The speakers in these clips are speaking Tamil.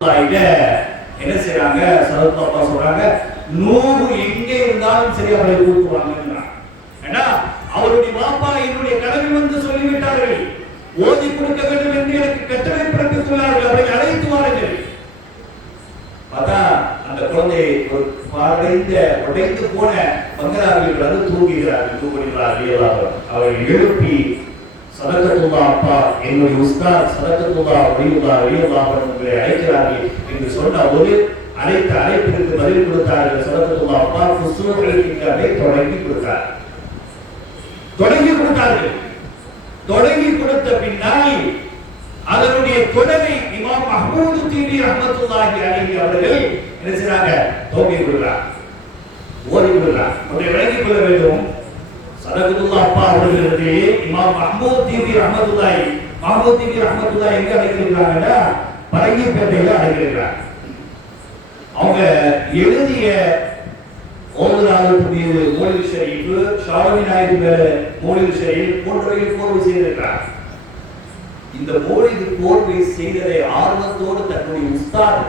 என்ன செய்யறாங்க? சரத் அப்பா சொல்றாங்க, 100 எங்கே இருந்தாலும் சரி அவரை கூப்பிடுவாங்க. ஏன்னா அவருடைய பாப்பா என்னுடைய கனவில் வந்து சொல்லிவிட்டார்கள், ஓதி கொடுக்க வேண்டும் என்று எனக்கு கட்டளை பிறப்பித்துள்ளார்கள், அவரை அழைத்து வாருங்கள். பார்த்தா அந்த குழந்தை உடைந்து போன பங்களாவில் வந்து தூங்குகிறார்கள். அவரை எழுப்பி சதகத்துல்லா அப்பா, என்னுடைய உஸ்தாத் சதகத்துல்லா உங்களை அழைக்கிறார்கள் என்று சொன்ன ஒரு அழைப்பிற்கு பதில் கொடுத்தார்கள். சதகத்துல்லா அப்பா தொடங்கி கொடுத்த பின்னால் அதனுடைய தொடரை இமாம் மஹ்மூது தீபி ரஹ்மத்துல்லாஹி அலைஹி அவர்கள் என்ன செய்றாங்க? தோங்கி கொடுக்கிறார், ஓதி கொடுக்கிறார். ஒன்றை விளங்கிக் கொள்ள வேண்டும். சதகத்துல்லா அப்பா அவர்களுக்கு இமாம் மஹ்மூது தீபி ரஹ்மத்துல்லாஹி எங்க அழைக்கிறாங்கன்னா பரங்கிப்பேட்டையில அழைக்கிறார். அவங்க எழுதிய ஓதுராவுக்கு மீது மௌலிது ஷரீஃப், ஷாலமி நாயக் மேல மௌலிது ஷரீஃப் போன்றவைகள் கோர்வை செய்திருக்கிறார். இந்த மௌலிது கோர்வை செய்ததை ஆர்வத்தோடு தன்னுடைய உஸ்தாத்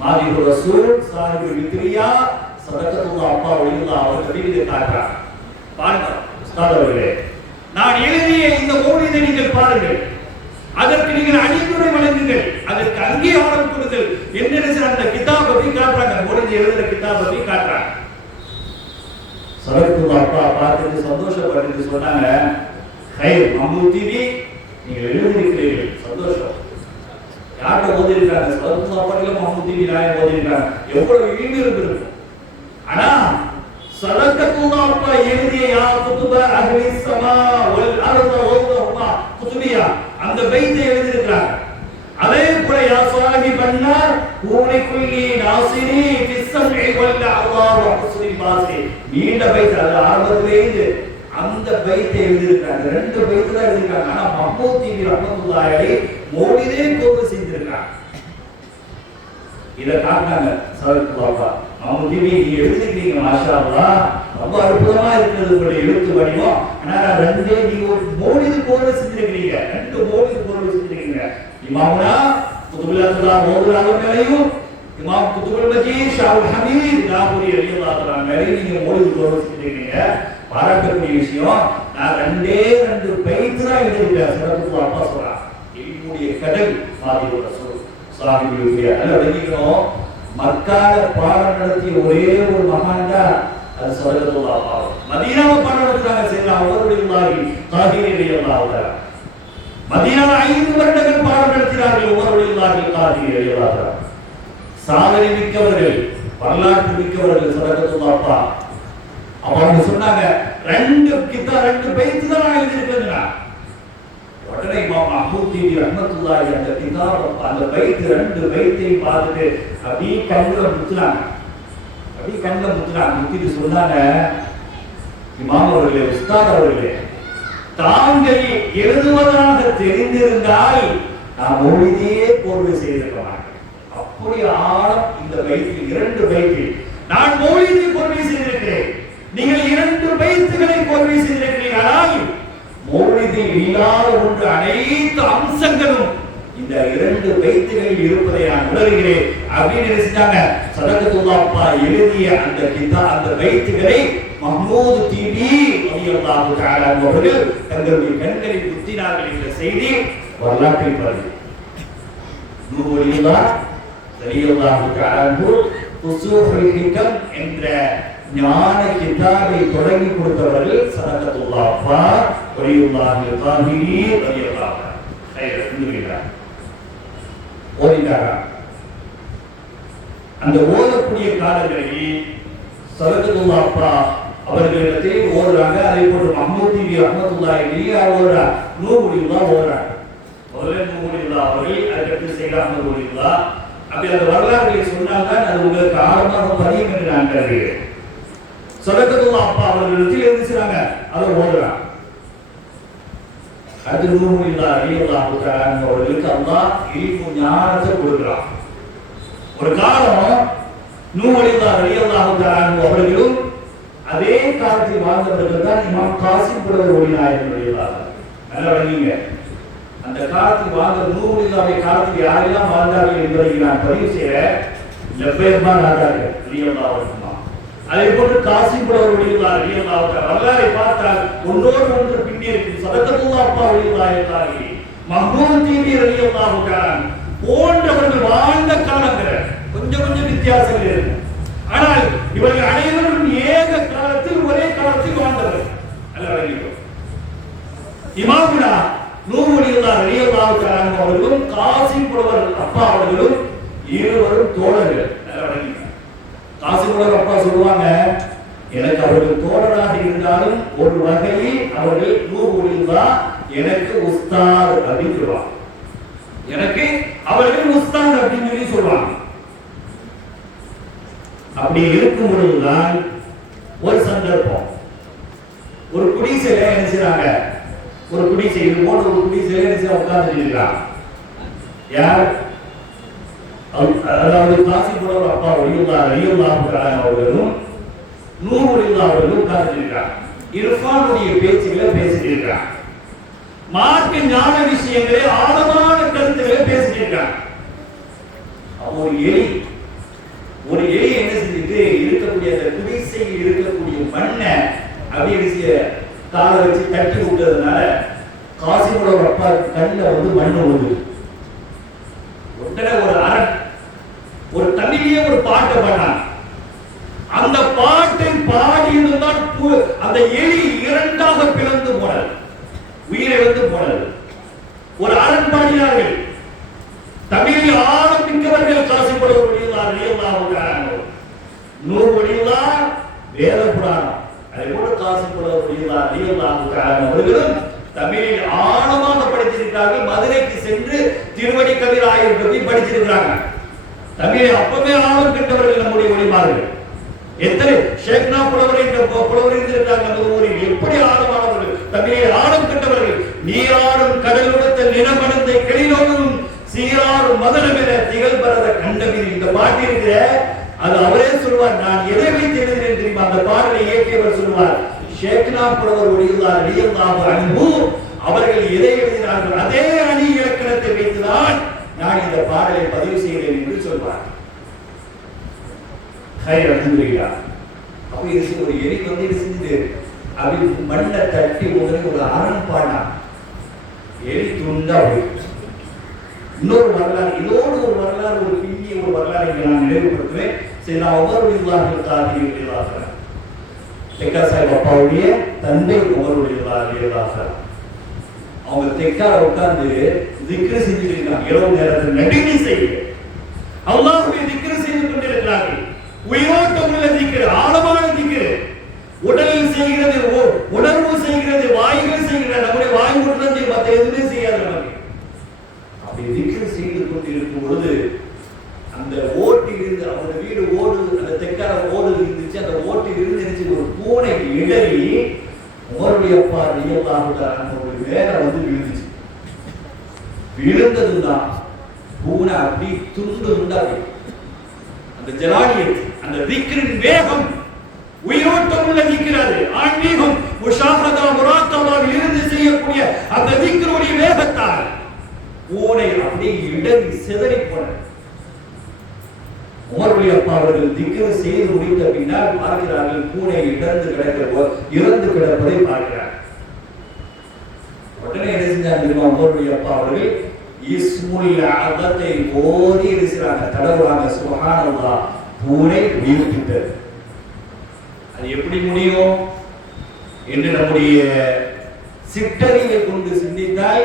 மாதிபுர் ரசூல் சாஹிபுல் வித்ரியா சதகத்துல்லா அப்பா வலியுல்லாஹ் அவர்கள் மீது காட்டுறார். பாருங்க உஸ்தாத் அவர்களே, நான் எழுதிய இந்த மௌலிதை நீங்கள் பாருங்கள், அதற்கு நீங்கள் அணிந்துரை வழங்குங்கள், அதற்கு அங்கீகாரம் கொடுங்கள் என்று அந்த கிதாபை காட்டுறாங்க. மௌலிது எழுதுற கிதாபை காட்டுறாங்க. சதகத்துல்லா அப்பா பார்த்து சந்தோஷப்பட்டு சொன்னாங்க, ஹைர் மஹ்மூத் தீபி, நீங்கள் எழுதியிருக்கிறீர்கள், சந்தோஷம். யார்கிட்ட ஓதி இருக்காங்க? சதகத்துல்லா அப்பாட்டிலும் மஹ்மூத் தீபி நாயகம் ஓதி இருக்காங்க. எவ்வளவு இழிவு இருந்திருக்கும். ஆனா சதகத்துல்லா அப்பா எழுதிய யா குதுப அஹ்லி ஸமா வல் அர்த வல்ஹுமா குதுபியா அந்த பைத்தை எழுதியிருக்கிறாங்க. அதே போல யா சாஹிபன் நார் கூனி குல்லி நாசிரி ஃபிஸ்ஸம்இ வல் அல்லாஹ் வ ஹுஸ்னில் பாஸி, நீண்ட பைத். அது ஆரம்பத்திலேயே அந்த பைத்தை எழுதியிருக்காங்க. 2 பைத்து தான் எழுதியிருக்காங்க. ஆனா மஹ்மூத் தீபி ரஹ்மத்துல்லாஹி அலைஹி மௌலிதே கோர்வை செஞ்சிருக்காங்க. இத காட்டினாங்க சதகத்துல்லா அப்பா. மஹ்மூத் தீபி நீங்க எழுதிக்கிறீங்க, மாஷா அல்லாஹ், ரொம்ப அற்புதமா இருக்குது உங்களுடைய எழுத்து வடிவம். ஆனா 2 நீங்க ஒரு மௌலிது கோர்வை செஞ்சிருக்கீங்க, 2 மௌலிது கோர்வை செஞ்சிருக்கீங்க. இமாமுனா குதுபுல்லாஹ் மௌதுல்லாஹ் மேலையும் இமாம் குதுபுல் மஜீத் ஷாவுல் ஹமீத் லாஹூரி ரலியல்லாஹு தஆலா மேலையும் நீங்க மௌலிது கோர்வை செஞ்சிருக்கீங்க. பாராட்டக்கூடிய விஷயம். நான் 2 பைத்து தான் எழுதியிருக்கேன். சதகத்துல்லா அப்பா சொல்றாங்க, என்னுடைய கடல் மாதிபுர் ரசூல் சாஹிபுல் வித்ரியா. அதனால விளங்கிக்கணும், மக்கால பாடம் நடத்திய ஒரே ஒரு மகான் தான் அது சதகத்துல்லா அப்பா. மதீனாவை பாடம் நடத்துறாங்க சையதுனா உமர் ரலியல்லாஹு தாஹிரி ரலியல்லாஹு தஆலா. மதீனாவை 5 வருடங்கள் பாடம் நடத்தினார்கள் உமர் ரலியல்லாஹு தாஹிரி ரலியல்லாஹு தஆலா. சாதனை மிக்கவர்கள், வரலாற்று மிக்கவர்கள் சதகத்துல்லா அப்பா. அவங்க சொன்னாங்க 2 பைத்து தான் எழுதியிருக்கேன். உடனே இமாம் மஹ்மூத் தீபி ரஹ்மத்துல்லாஹி அந்த கிதாப் அந்த பைத்து 2 பைத்தை பார்த்துட்டு அப்படியே கண்ணுல முத்துனாங்க. முத்திட்டு சொன்னாங்க, இமாம் அவர்களே, உஸ்தாத் அவர்களே, தாங்கள் எழுதுவதாக தெரிந்திருந்தால் நான் மௌலிதையே கோர்வை செய்திருக்க மாட்டேன். அப்படி ஆழம் இந்த பைத்தில் 2 பைத்தில் நான் மௌலிதை கோர்வை செய்திருக்கிறேன். நீங்கள் 2 பைத்துகளை கோர்வை செய்திருக்கிறீர்கள். மௌலிதில் இல்லாத ஒன்று அனைத்து அம்சங்களும் இந்த 2 பைத்துகளில் இருப்பதை நான் உணர்கிறேன் அப்படின்னு நினைச்சாங்க. சதகத்துல்லா அப்பா எழுதிய அந்த பைத்துகளை மஹ்மூது தீபி ரலியல்லாஹு தஆலா அவர்கள் தங்களுடைய கண்களில் குத்தினார்கள் என்ற செய்தி வரலாற்றில் பதிவு. நூருல்லாஹ் ரலியல்லாஹு தஆலா உஸூலுல் ஹிகம் என்ற ஞான கிதாபை தொடங்கி கொடுத்தவர்கள் சதகத்துல்லா அப்பா வலியுல்லாஹி தாஹிரி ரலியல்லாஹு தஆலா. ஓதிட்டாரா? அந்த ஓதக்கூடிய காலங்களில் சதகத்துல்லா அப்பா அவர்களிடத்தில் ஓதுறாங்க. அதே போன்று மஹ்மூத் தீபி ரஹ்மத்துல்லாஹி அலைஹி ஓதுறாங்க. நூருல்லாஹ் ஓதுறாங்க. முதல்ல நூருல்லாஹ் அவர்கள், அதுக்கடுத்து சையத் அஹ்மத் வலியுல்லாஹ். அப்படி அந்த வரலாறுகளை சொன்னால்தான் அது உங்களுக்கு ஆழமாக பதியும் என்று நான் கருதுகிறேன். சதகத்துல்லா அப்பா அவர்களிடத்தில் இருந்துச்சுறாங்க, அதை ஓதுறாங்க. அடுத்து நூருல்லாஹ் ரலியல்லாஹு தஆலா அவர்களுக்கு அல்லாஹ் இல்மு ஞானத்தை கொடுக்கிறான். ஒரு காலம் நூருல்லாஹ் ரலியல்லாஹு தஆலா அவர்களும் அதே காலத்தில் வாழ்ந்தவர்கள் தான் இமாம் காசிம் புரவர் ஒளி நாயகம் ரலியல்லாஹு. நல்லா வழங்கிங்க. அந்த காலத்தில் வாழ்ந்த நூறுடைய காலத்தில் யாரெல்லாம் வாழ்ந்தார்கள் என்பதை நான் பதிவு செய்ய லெப்பேர்மா நாடார்கள் ரலியல்லாஹு. அதே போன்று காசிம் புலவர் வரலாறை பார்த்தால் ஒன்றோடு ஒன்று பின்னே இருக்கு. சதகத்துல்லாஹ் அப்பா வலியுல்லாஹி மஹ்மூத் தீபி ரலியல்லாஹு போன்றவர்கள் வாழ்ந்த காலங்கள் கொஞ்சம் வித்தியாசங்கள் இருக்கும். ஆனால் இவர்கள் அனைவரும் ஏக காலத்தில் ஒரே காலத்தில் வாழ்ந்தவர்கள். அல்ல இமாமுனா நூர் ரலியல்லாஹு அவர்களும் காசிம் புலவர் அப்பா அவர்களும் இருவரும் தோழர்கள். காசிம் புலவர் அப்பா சொல்லுவாங்க, எனக்கு அவர்கள் தோழராக இருந்தாலும் ஒரு வகையில் அவர்கள் நூர் எனக்கு உஸ்தாத் அப்படின்னு சொல்லுவாங்க. எனக்கு அவர்கள் உஸ்தாத் அப்படின்னு சொல்லி சொல்லுவாங்க. அப்படி இருக்கும் பொழுதுதான் ஒரு சந்தர்ப்பம், ஒரு குடிசையில என்ன செய்றாங்க, ஒரு குடிசை இது போன்ற ஒரு குடிசையில என்ன செய்ய உட்கார்ந்து இருக்காங்க. யார்? அதாவது காசிம் புலவர் அப்பா வலியுல்லாஹி அவர்களும் நூர் அவர்களும் உட்கார்ந்து இருக்காங்க. இர்ஃபானுடைய பேச்சுகளை பேசிட்டு இருக்காங்க. மார்க்க ஞான விஷயங்களே ஆழமான கருத்துக்களை பேசிட்டு இருக்காங்க. ஒரு எலி என்ன செஞ்சுட்டு இருக்கக்கூடிய அந்த குடிசையில் இருக்கக்கூடிய மண்ணை அப்படியே காலை வச்சு தட்டி விட்டதுனால காசிம் புலவர் அப்பா கண்ணில் வந்து மண் விழுது. உடனே ஒரு தமிழிலே ஒரு பாட்டை பாடினாங்க. அந்த பாட்டை பாடியிருந்தால் அந்த எலி இரண்டாக பிளந்து போனது, உயிரிழந்து போனது. ஒரு அரண் பாடினார்கள். தமிழில் ஆரம்பிக்கவர்கள் காசிம் புலவர் ரலியல்லாஹு. நூர் வேத புராணம், அதே போல காசிம் புலவர் ரலியல்லாஹு அவர்களும் தமிழில் ஆழமாக படித்திருக்கிறார்கள். மதுரைக்கு சென்று திருவடி கவிர் ஆய்வு பற்றி படிச்சிருக்கிறாங்க. தமிழை அப்பவே ஆழம் கண்டவர்கள் நம்முடைய ஒளிமார்கள். எத்தனை ஷேக்னா புலவர் என்ற புலவர் இருந்திருக்கிறார்கள் நம்ம ஊரில். எப்படி ஆழமானவர்கள், தமிழை ஆழம் கண்டவர்கள். நீராடும் கடலுடத்த நிலமணந்தை கிளிலோடும் சீராடும் மதனமென திகழ் பரத கண்டவில். இந்த பாட்டு இருக்கிற அது அவரே சொல்வார். நான் எதை வைத்து எழுதினேன் தெரியுமா? அந்த பாடலை இயக்கியவர் சொல்வார், ஷேக்னா புலவர் ரலியல்லாஹு அன்ஹு அவர்கள் எதை எழுதினார்கள் அதே அணி இலக்கணத்தை வைத்துதான் நான் இந்த பாடலை பதிவு செய்கிறேன் என்று சொல்வார். அப்ப ஒரு எலி வந்து செஞ்சு அப்படி மண்ணை தட்டி உடனே ஒரு அரண் பாடினா எலி துண்டா போயிடுச்சு. இன்னொரு வரலாறு, இதோடு ஒரு வரலாறு, ஒரு பின்னிய ஒரு வரலாறு நான் நினைவுபடுத்துவேன். சரி, நான் உமருல்லாஹி தெக்கா சாஹிப் அப்பாவுடைய தந்தை உமருல்லாஹி அவங்க தெக்கால உட்கார்ந்து திக்ர் செஞ்சுட்டு இருக்காங்க. இரவு நேரத்தில் நடுங்கி செய்ய அல்லாஹ்வை திக்ர் செய்து கொண்டிருக்கிறார்கள். உயிரோட்டம் உள்ள திக்ர், ஆழமான திக்ர். உடலில் செய்கிறது, உணர்வு செய்கிறது, வாய்கள் செய்கிறது. நம்முடைய வாய் மட்டும் மற்ற எதுவுமே செய்யாது நமக்கு. அப்படி திக்ர் செய்து கொண்டிருக்கும் பொழுது அந்த ஓட்டில் இருந்து, அவங்க வீடு ஓடு, அந்த தெக்கால ஓடு இருந்துச்சு. அந்த ஓட்டில் இருந்து ஒரு பூனை இடறி உமருடைய அப்பா ரலியல்லாஹு மேல வந்து விழுந்துச்சு. விழுந்ததுதான் பூனை அப்படி துண்டு துண்டாது. அந்த ஜலாலியத், அந்த திக்ரின் வேகம், உயிரோட்டம் உள்ள திக்கிறது, ஆன்மீகம், முஷாஹதா முராக்கபாவில் இருந்து செய்யக்கூடிய அந்த திக்ருடைய வேகத்தால் பூனை அப்படி இடறி சிதறி போனது. உமருடைய அப்பா அவர்கள் திக்ர் செய்து முடித்த பின்னால் பார்க்கிறார்கள், பூனை இறந்து கிடப்பதை பார்க்கிறார். உடனே என்ன செஞ்சாங்க? உமருடைய அப்பா அவர்கள் இஸ்முல் அஸத்தை ஓதி இருக்கிறாங்க, தடவுறாங்க. சுப்ஹானல்லாஹ், பூனை உயிர்ப்பித்தது. அது எப்படி முடியும் என்று நம்முடைய சிற்றறிவை கொண்டு சிந்தித்தால்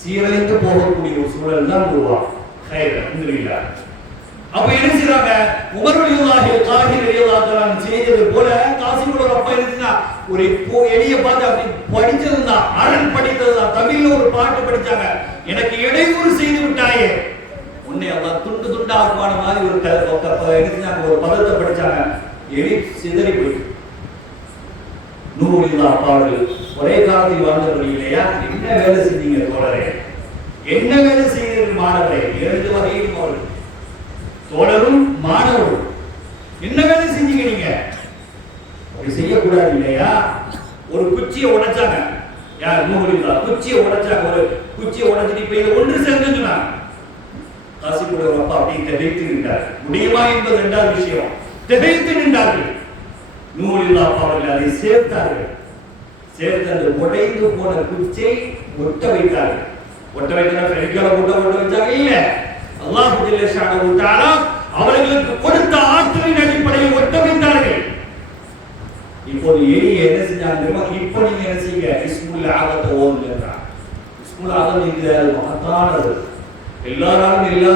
சீரழிந்து போகக்கூடிய ஒரு சூழல் தான் உருவாகும். அல்ஹம்துலில்லாஹ். அப்ப என்ன செய்றாங்க? உமர் ரலியல்லாஹு செய்தது போல காசிம் புலவர் அப்பா இருந்துச்சுன்னா ஒரு எளிய பார்த்து அப்படி படிச்சதுதான், அரண் படித்ததுதான். தமிழ்ல ஒரு பாட்டு படிச்சாங்க, எனக்கு இடையூறு செய்து விட்டாயே, உன்னை அல்லாஹ் துண்டு துண்டா ஆக்குவான மாதிரி ஒரு ஒரு பதத்தை படிச்சாங்க. எலி சிதறி போயிட்டு. நூறுல்லா அப்பா அவர்கள் ஒரே காலத்தில் வாழ்ந்தவர்கள் இல்லையா? என்ன வேலை செஞ்சீங்க தோழரே, என்ன வேலை செய்தீர்கள் மாணவரே? இரண்டு வகையிலும் அவர்கள் தோழரும் மாணவரும் என்ன வேலை செஞ்சீங்க? நீங்க அப்படி செய்யக்கூடாது இல்லையா? ஒரு குச்சியை உடைச்சாங்க, யார் நூலில்லா குச்சியை உடைச்சாங்க. ஒரு குச்சியை உடைச்சிட்டு இப்ப இதை ஒன்று சேர்ந்து சொன்னாங்க. காசிப்புடைய அப்பா அப்படி திகைத்து நின்றார். முடியுமா என்பது இரண்டாவது விஷயம். திகைத்து நின்றார்கள். நூலில்லா அவர்கள் அதை சேர்த்தார்கள். சேர்த்து அந்த உடைந்து போன குச்சை ஒட்ட வைத்தார்கள். ஒட்ட வைத்தால் பெருக்கால ஒட்ட வச்சாங்க இல்ல. அல்லாஹ் ஜல்ல ஷானஹு தஆலா அவர்களுக்கு கொடுத்த ஆற்றலின் அடிப்படையில் ஒட்ட வைத்தார்கள். இப்போது எலியை என்ன செஞ்சாங்க? இப்போ நீங்க என்ன செய்யுங்க? இஸ்முல் ஆதத்தை ஓதுங்க. இஸ்முல் ஆதம் இருக்கிறது மகத்தானது. எல்லாரும் எல்லா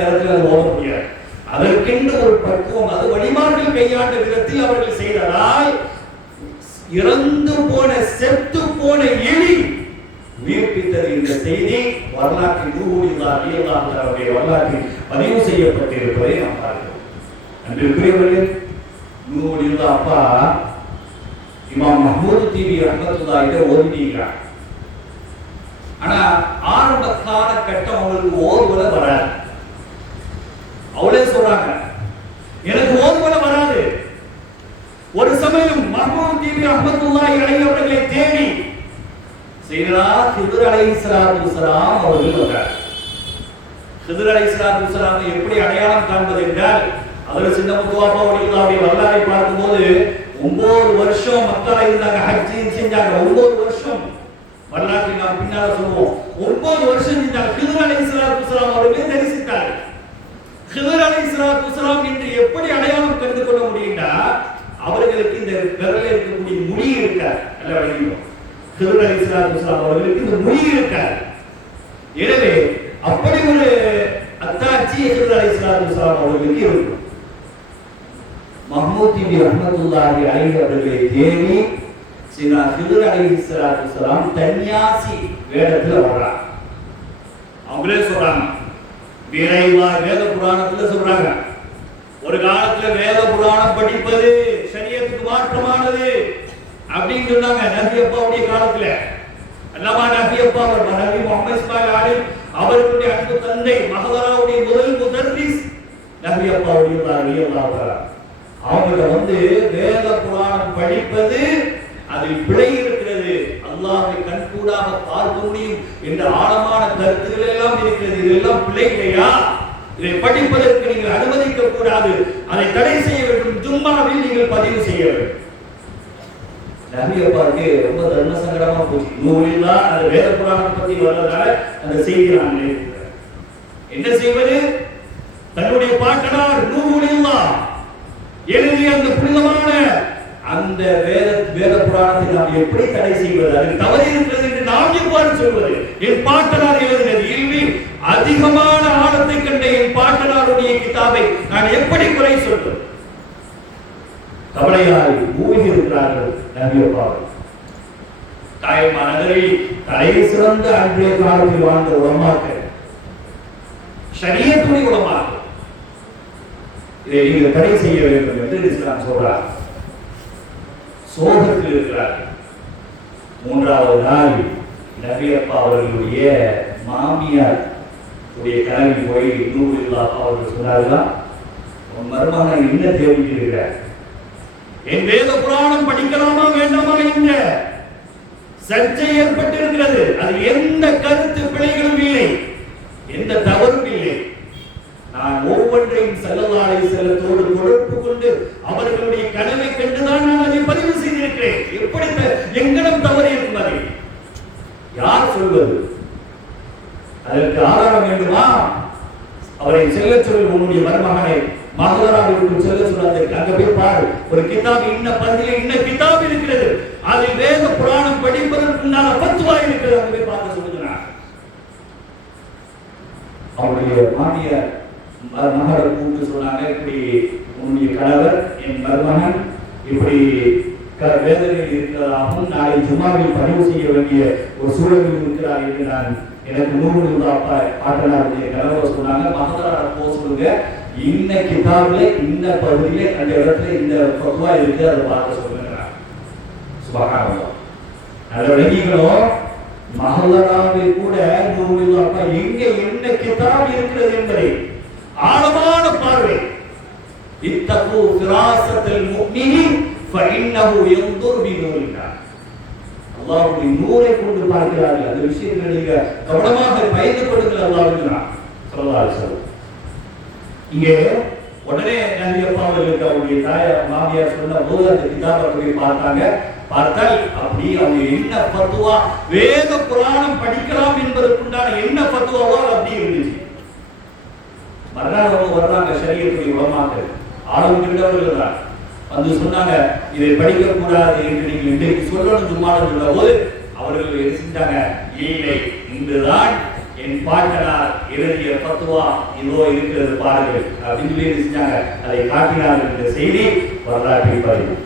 நேரத்தில் அது ஓத முடியாது. அதற்கென்று ஒரு பக்குவம், அது வழிமார்கள் கையாண்ட விதத்தில் அவர்கள் செய்ததால் இறந்து போன செத்து போன எலி உயிர்ப்பித்தது. இந்த செய்தி வரலாற்றில் வரலாற்றில் பதிவு செய்யப்பட்டிருப்பதை நாம் பார்க்கிறோம். அன்றைய நூலில் அப்பா இமாம் மஹ்மூத் தீவி ரஹ்மத்துல்லாஹி ஓதினீங்க. ஆனா ஆரம்ப காலகட்டம் அவங்களுக்கு ஓதுவல வராது. அவளே சொல்றாங்க, எனக்கு ஓதுவல வராது. ஒரு சமயம் மஹ்மூத் தீவி ரஹ்மத்துல்லாஹி அலைஹி அவர்களை தேடி சையதுனா ஹிதர் அலைஹிஸ்ஸலாத்து வஸலாம் அவர்கள் வந்தார். ஹிதர் அலைஹிஸ்ஸலாத்து வஸலாம் எப்படி அடையாளம் காண்பது என்றால், அதில் சின்ன முத்துவாப்பா வடிவுடைய வரலாறை பார்க்கும்போது 9 வருஷம் மக்கள் இருந்தாங்க, ஹஜ்ஜி செஞ்சாங்க. 9 வருஷம் வரலாற்றை நாம் பின்னால சொல்லுவோம். 9 வருஷம் செஞ்சாங்க. ஹிதர் அலைஹிஸ்ஸலாத்து வஸலாம் அவர்களே தரிசித்தார்கள். ஹிதர் அலைஹிஸ்ஸலாத்து வஸலாம் என்று எப்படி அடையாளம் கண்டு கொள்ள முடியும்னா, அவர்களுக்கு இந்த விரலில் இருக்கக்கூடிய முடி இருக்காது. நல்ல வழங்கிடும். ஹிதர் அலைஹிஸ்ஸலாத்து வஸலாம் அவர்களுக்கு இந்த முடி இருக்காது. எனவே அப்படி ஒரு அத்தாட்சி ஹிதர் அலைஹிஸ்ஸலாத்து வஸலாம் அவர்களுக்கு இருக்கும். மஹ்மூத் தீவி ரஹ்மத்துல்லாஹி அலைஹி அவர்களை தேடி சையதுனா ஹிதர் அலைஹிஸ்ஸலாத்து வஸலாம் தன்யாசி வேடத்துல வர்றாங்க. அவங்களே சொல்றாங்க, விரைவா வேத புராணத்துல சொல்றாங்க, ஒரு காலத்துல வேத புராணம் படிப்பது ஷரியத்துக்கு மாற்றமானது அப்படின்னு சொன்னாங்க. நபி அப்பாவுடைய காலத்துல அல்லாமா நபி அப்பா நபி முஹம்மது இஸ்மாயில் ஆலிம் அவர்களுடைய அன்பு தந்தை மஹதராவுடைய முதல் முதர்ரிஸ் நபி அப்பாவுடைய ரலியல்லாஹு தஆலா அவங்க வேத புராணம் படிப்பது அதில் பிழை இருக்கிறது, அல்லாஹ்வை கண்கூடாக பார்க்க முடியும் என்ற ஆழமான கருத்துக்கள் எல்லாம் இருக்கிறது. இதெல்லாம் பிழை இல்லையா? இதை படிப்பதற்கு நீங்கள் அனுமதிக்க கூடாது, அதை தடை செய்ய வேண்டும், ஜும்மாவில் நீங்கள் பதிவு செய்ய வேண்டும். நபி அப்பாவுக்கு ரொம்ப தர்ம சங்கடமா போச்சு. நூலில்லா அந்த வேத புராணத்தை பத்தி வர்றதால அந்த செய்தி நான் என்ன செய்வது? தன்னுடைய பாட்டனார் நூலில்லா எழுதிய அந்த புனிதமான அந்த வேத புராணத்தை நாம் எப்படி தடை செய்வது? அதில் தவறு இருக்கிறது என்று நாம் எவ்வாறு சொல்வது? என் பாட்டனார் எழுதினது இல்மி அதிகமான ஆழத்தை கண்ட என் பாட்டனாருடைய கிதாபை நான் எப்படி குறை சொல்வது? கவலையால் மூழ்கி இருக்கிறார்கள் நபி அப்பாவை. தாய்மா நகரில் தலை சிறந்த அன்றைய காலத்தில் வாழ்ந்த உலமாக்கள், ஷரியத்துடைய உலமாக்கள், இதை நீங்கள் தடை செய்ய வேண்டும் என்று இஸ்லாம் சொல்றார். சோகத்தில் இருக்கிறார்கள். 3வது நாள் நபி அப்பா அவர்களுடைய மாமியார் உடைய கனவி போய் நூலில்லா அவர்கள் சொன்னார்களா, உன் மருமகனை என்ன தேடிட்டு இருக்கிறார்? என் வேத புராணம் படிக்கலாமா வேண்டாமா என்ற சர்ச்சை ஏற்பட்டிருக்கிறது. அது எந்த கருத்து பிழைகளும் இல்லை, எந்த தவறும் இல்லை. நான் ஒவ்வொன்றையும் ஸல்லல்லாஹு அலைஹி வஸல்லத்தோடு தொடர்பு கொண்டு அவர்களுடைய கனவை கண்டுதான் நான் அதை பதிவு செய்திருக்கிறேன். எப்படி எங்கனம் தவறு என்பதை யார் சொல்வது? அதற்கு ஆதாரம் வேண்டுமா? அவரை செல்ல சொல்லி உன்னுடைய மருமகனை மகதராவிற்கு செல்ல சொன்னதற்கு அங்க போய் பாரு, ஒரு கிதாப் இன்ன பதில இன்ன கிதாப் இருக்கிறது, அதில் வேத புராணம் படிப்பதற்குண்டான ஃபத்வா இருக்கிறது, அங்க போய் பார்க்க சொல்லுகிறார். அவருடைய மாமியார் மகரை கூப்பிட்டு சொன்னாங்க, இப்படி உன்னுடைய கணவர் என் மருமகன் இப்படி வேதனையில் இருக்கிறதாகவும் நாளை ஜும்மாவில் பதிவு செய்ய வேண்டிய ஒரு சூழலில் இருக்கிறார் என்று நான் எனக்கு நூறு பாட்டனாருடைய கணவர் சொன்னாங்க. மகதரார போக சொல்லுங்க, இன்ன கிதாபில் இன்ன பகுதியில அந்த இடத்துல இந்த ஃபத்வா இருக்கு, அதை பார்க்க சொல்லுங்கிறார். சுபஹானல்லாஹ். அதை விளங்கிக்கணும். மஹல்லராவில் கூட நூலில் அப்பா எங்க என்ன கிதாப் இருக்கிறது என்பதை ஆழமான பார்வை. இத்தகு ஃபிராசத்துல் முஃமினி ஃபஇன்னஹு யன்துர் பினூரில்லா. அல்லாஹ்வுடைய நூரை கொண்டு பார்க்கிறார்கள். அந்த விஷயத்தில் நீங்க கவனமாக பயந்து கொள்ளுங்கள் அல்லாஹ் ஸல்லல்லாஹு அலைஹி வஸல்லம். இங்கே உடனே நபி அவர்களுக்கு அவருடைய தாயார் மாமியார் சொன்ன போது அந்த கிதாபை போய் பார்த்தாங்க. பார்த்தால் அப்படி அவங்க என்ன ஃபத்வா, வேத புராணம் படிக்கலாம் என்பதற்குண்டான என்ன ஃபத்வாவோ அப்படி இருந்துச்சு. மறுநாள் வர்றாங்க ஷரியத்துடைய உலமாக்கள், ஆளும் கிட்டவர்கள் தான் வந்து சொன்னாங்க, இதை படிக்க கூடாது என்று நீங்கள் இன்றைக்கு சொல்லணும் சும்மான்னு சொன்ன போது அவர்கள் என்ன செஞ்சாங்க, இல்லை இன்றுதான் என் பாட்டனார் எழுதிய ஃபத்வா இதோ இருக்கிறது பாருங்கள் அப்படின்னு சொல்லி என்ன செஞ்சாங்க, அதை காட்டினார்கள் என்ற செய்தி வரலாற்றில் பதிவு.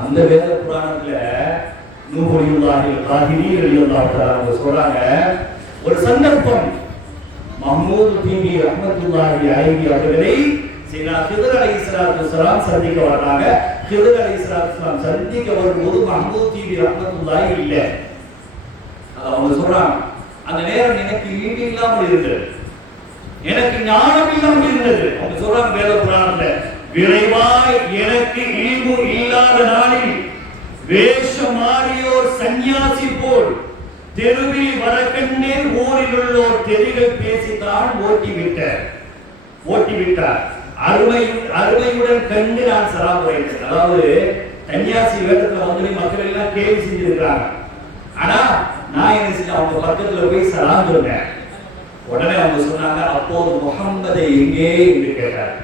அந்த வேத புராணத்துல நூஹுல்லாஹில் காஹிரி ரலியல்லாஹு தஆலா அவங்க சொல்றாங்க, ஒரு சந்தர்ப்பம் மஹ்மூத் தீபி ரஹ்மத்துல்லாஹி அலைஹி அவர்களை சையதுனா ஹிதர் அலைஹிஸ்ஸலாத்து வஸலாம் சந்திக்க வர்றாங்க. ஹிதர் அலைஹிஸ்ஸலாத்து வஸலாம் சந்திக்க வரும்போது மஹ்மூத் தீபி ரஹ்மத்துல்லாஹி இல்ல. அவங்க சொல்றாங்க, அந்த நேரம் எனக்கு ஈடு இல்லாமல் இருந்தது, எனக்கு ஞானம் இல்லாமல் இருந்தது. அவங்க சொல்றாங்க வேத புராணத்துல, விரைவாய் எனக்கு இல்மு இல்லாத நாளில் வேஷம் மாறியோர் சன்னியாசி போல் தெருவில் வர கண்டேன், ஊரில் உள்ளோர் தெருவில் பேசித்தான் ஓட்டிவிட்டார். அருமையுடன் கண்டு நான் சலாம் உரைத்தேன். அதாவது சன்னியாசி வேடத்துல வந்து மக்கள் எல்லாம் கேள்வி செஞ்சிருக்கிறாங்க. ஆனா நான் என்ன செஞ்சேன், அவங்க பக்கத்துல போய் சலாம் சொன்னேன். உடனே அவங்க சொன்னாங்க, அப்போது முஹம்மதை எங்கே என்று கேட்டார்.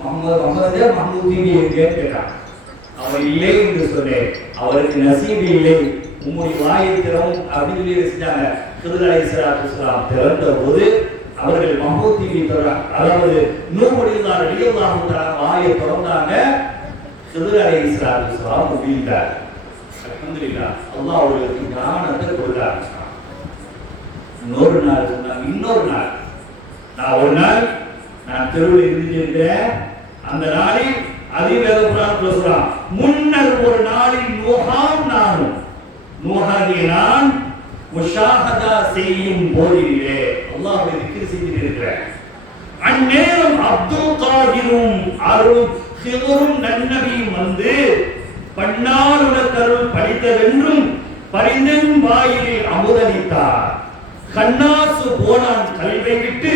முஹம்மதே மஹ்மூத் தீபி எங்கே கேட்டார். அவர் இல்லை என்று சொன்னேன். அவருக்கு நசீபு இல்லை, உம்முடைய வாயை திறவும் அப்படின்னு சொல்லி செஞ்சாங்க. ஹிதர் அலைஹிஸ்ஸலாத்து வஸலாம் திறந்த போது அவர்கள் மஹ்மூத் தீபி அதாவது நூஹுல்லாஹி ரலியல்லாஹு தஆலா வாயை திறந்தாங்க. ஹிதர் அலைஹிஸ்ஸலாத்து வஸலாம் முடிந்தார். அல்ஹம்துலில்லாஹ், அல்லாஹ் அவர்களுக்கு ஞானத்தை கொடுத்தார். இன்னொரு நாள் சொன்னாங்க, இன்னொரு நாள் ஒரு நாள் நான் தெருவில் இருந்திருக்கிறேன். அந்த நாளில் அதிவேத புராணத்தில் சொல்றான், முன்னர் ஒரு நாளில் நூஹாகிய நான் முஷாஹதா செய்யும் போதிலே அல்லாஹ்வை திக்ர் செஞ்சிட்டு இருக்கிறேன். அந்நேரம் அப்துல் காதிரும் அருள் ஹிதரும் நன்னபியும் வந்து பன்னாருட கருள் படித்ததென்றும் பரிந்தன் வாயிலில் அமுதளித்தார். கண்ணாசு போனான் கல்வை விட்டு,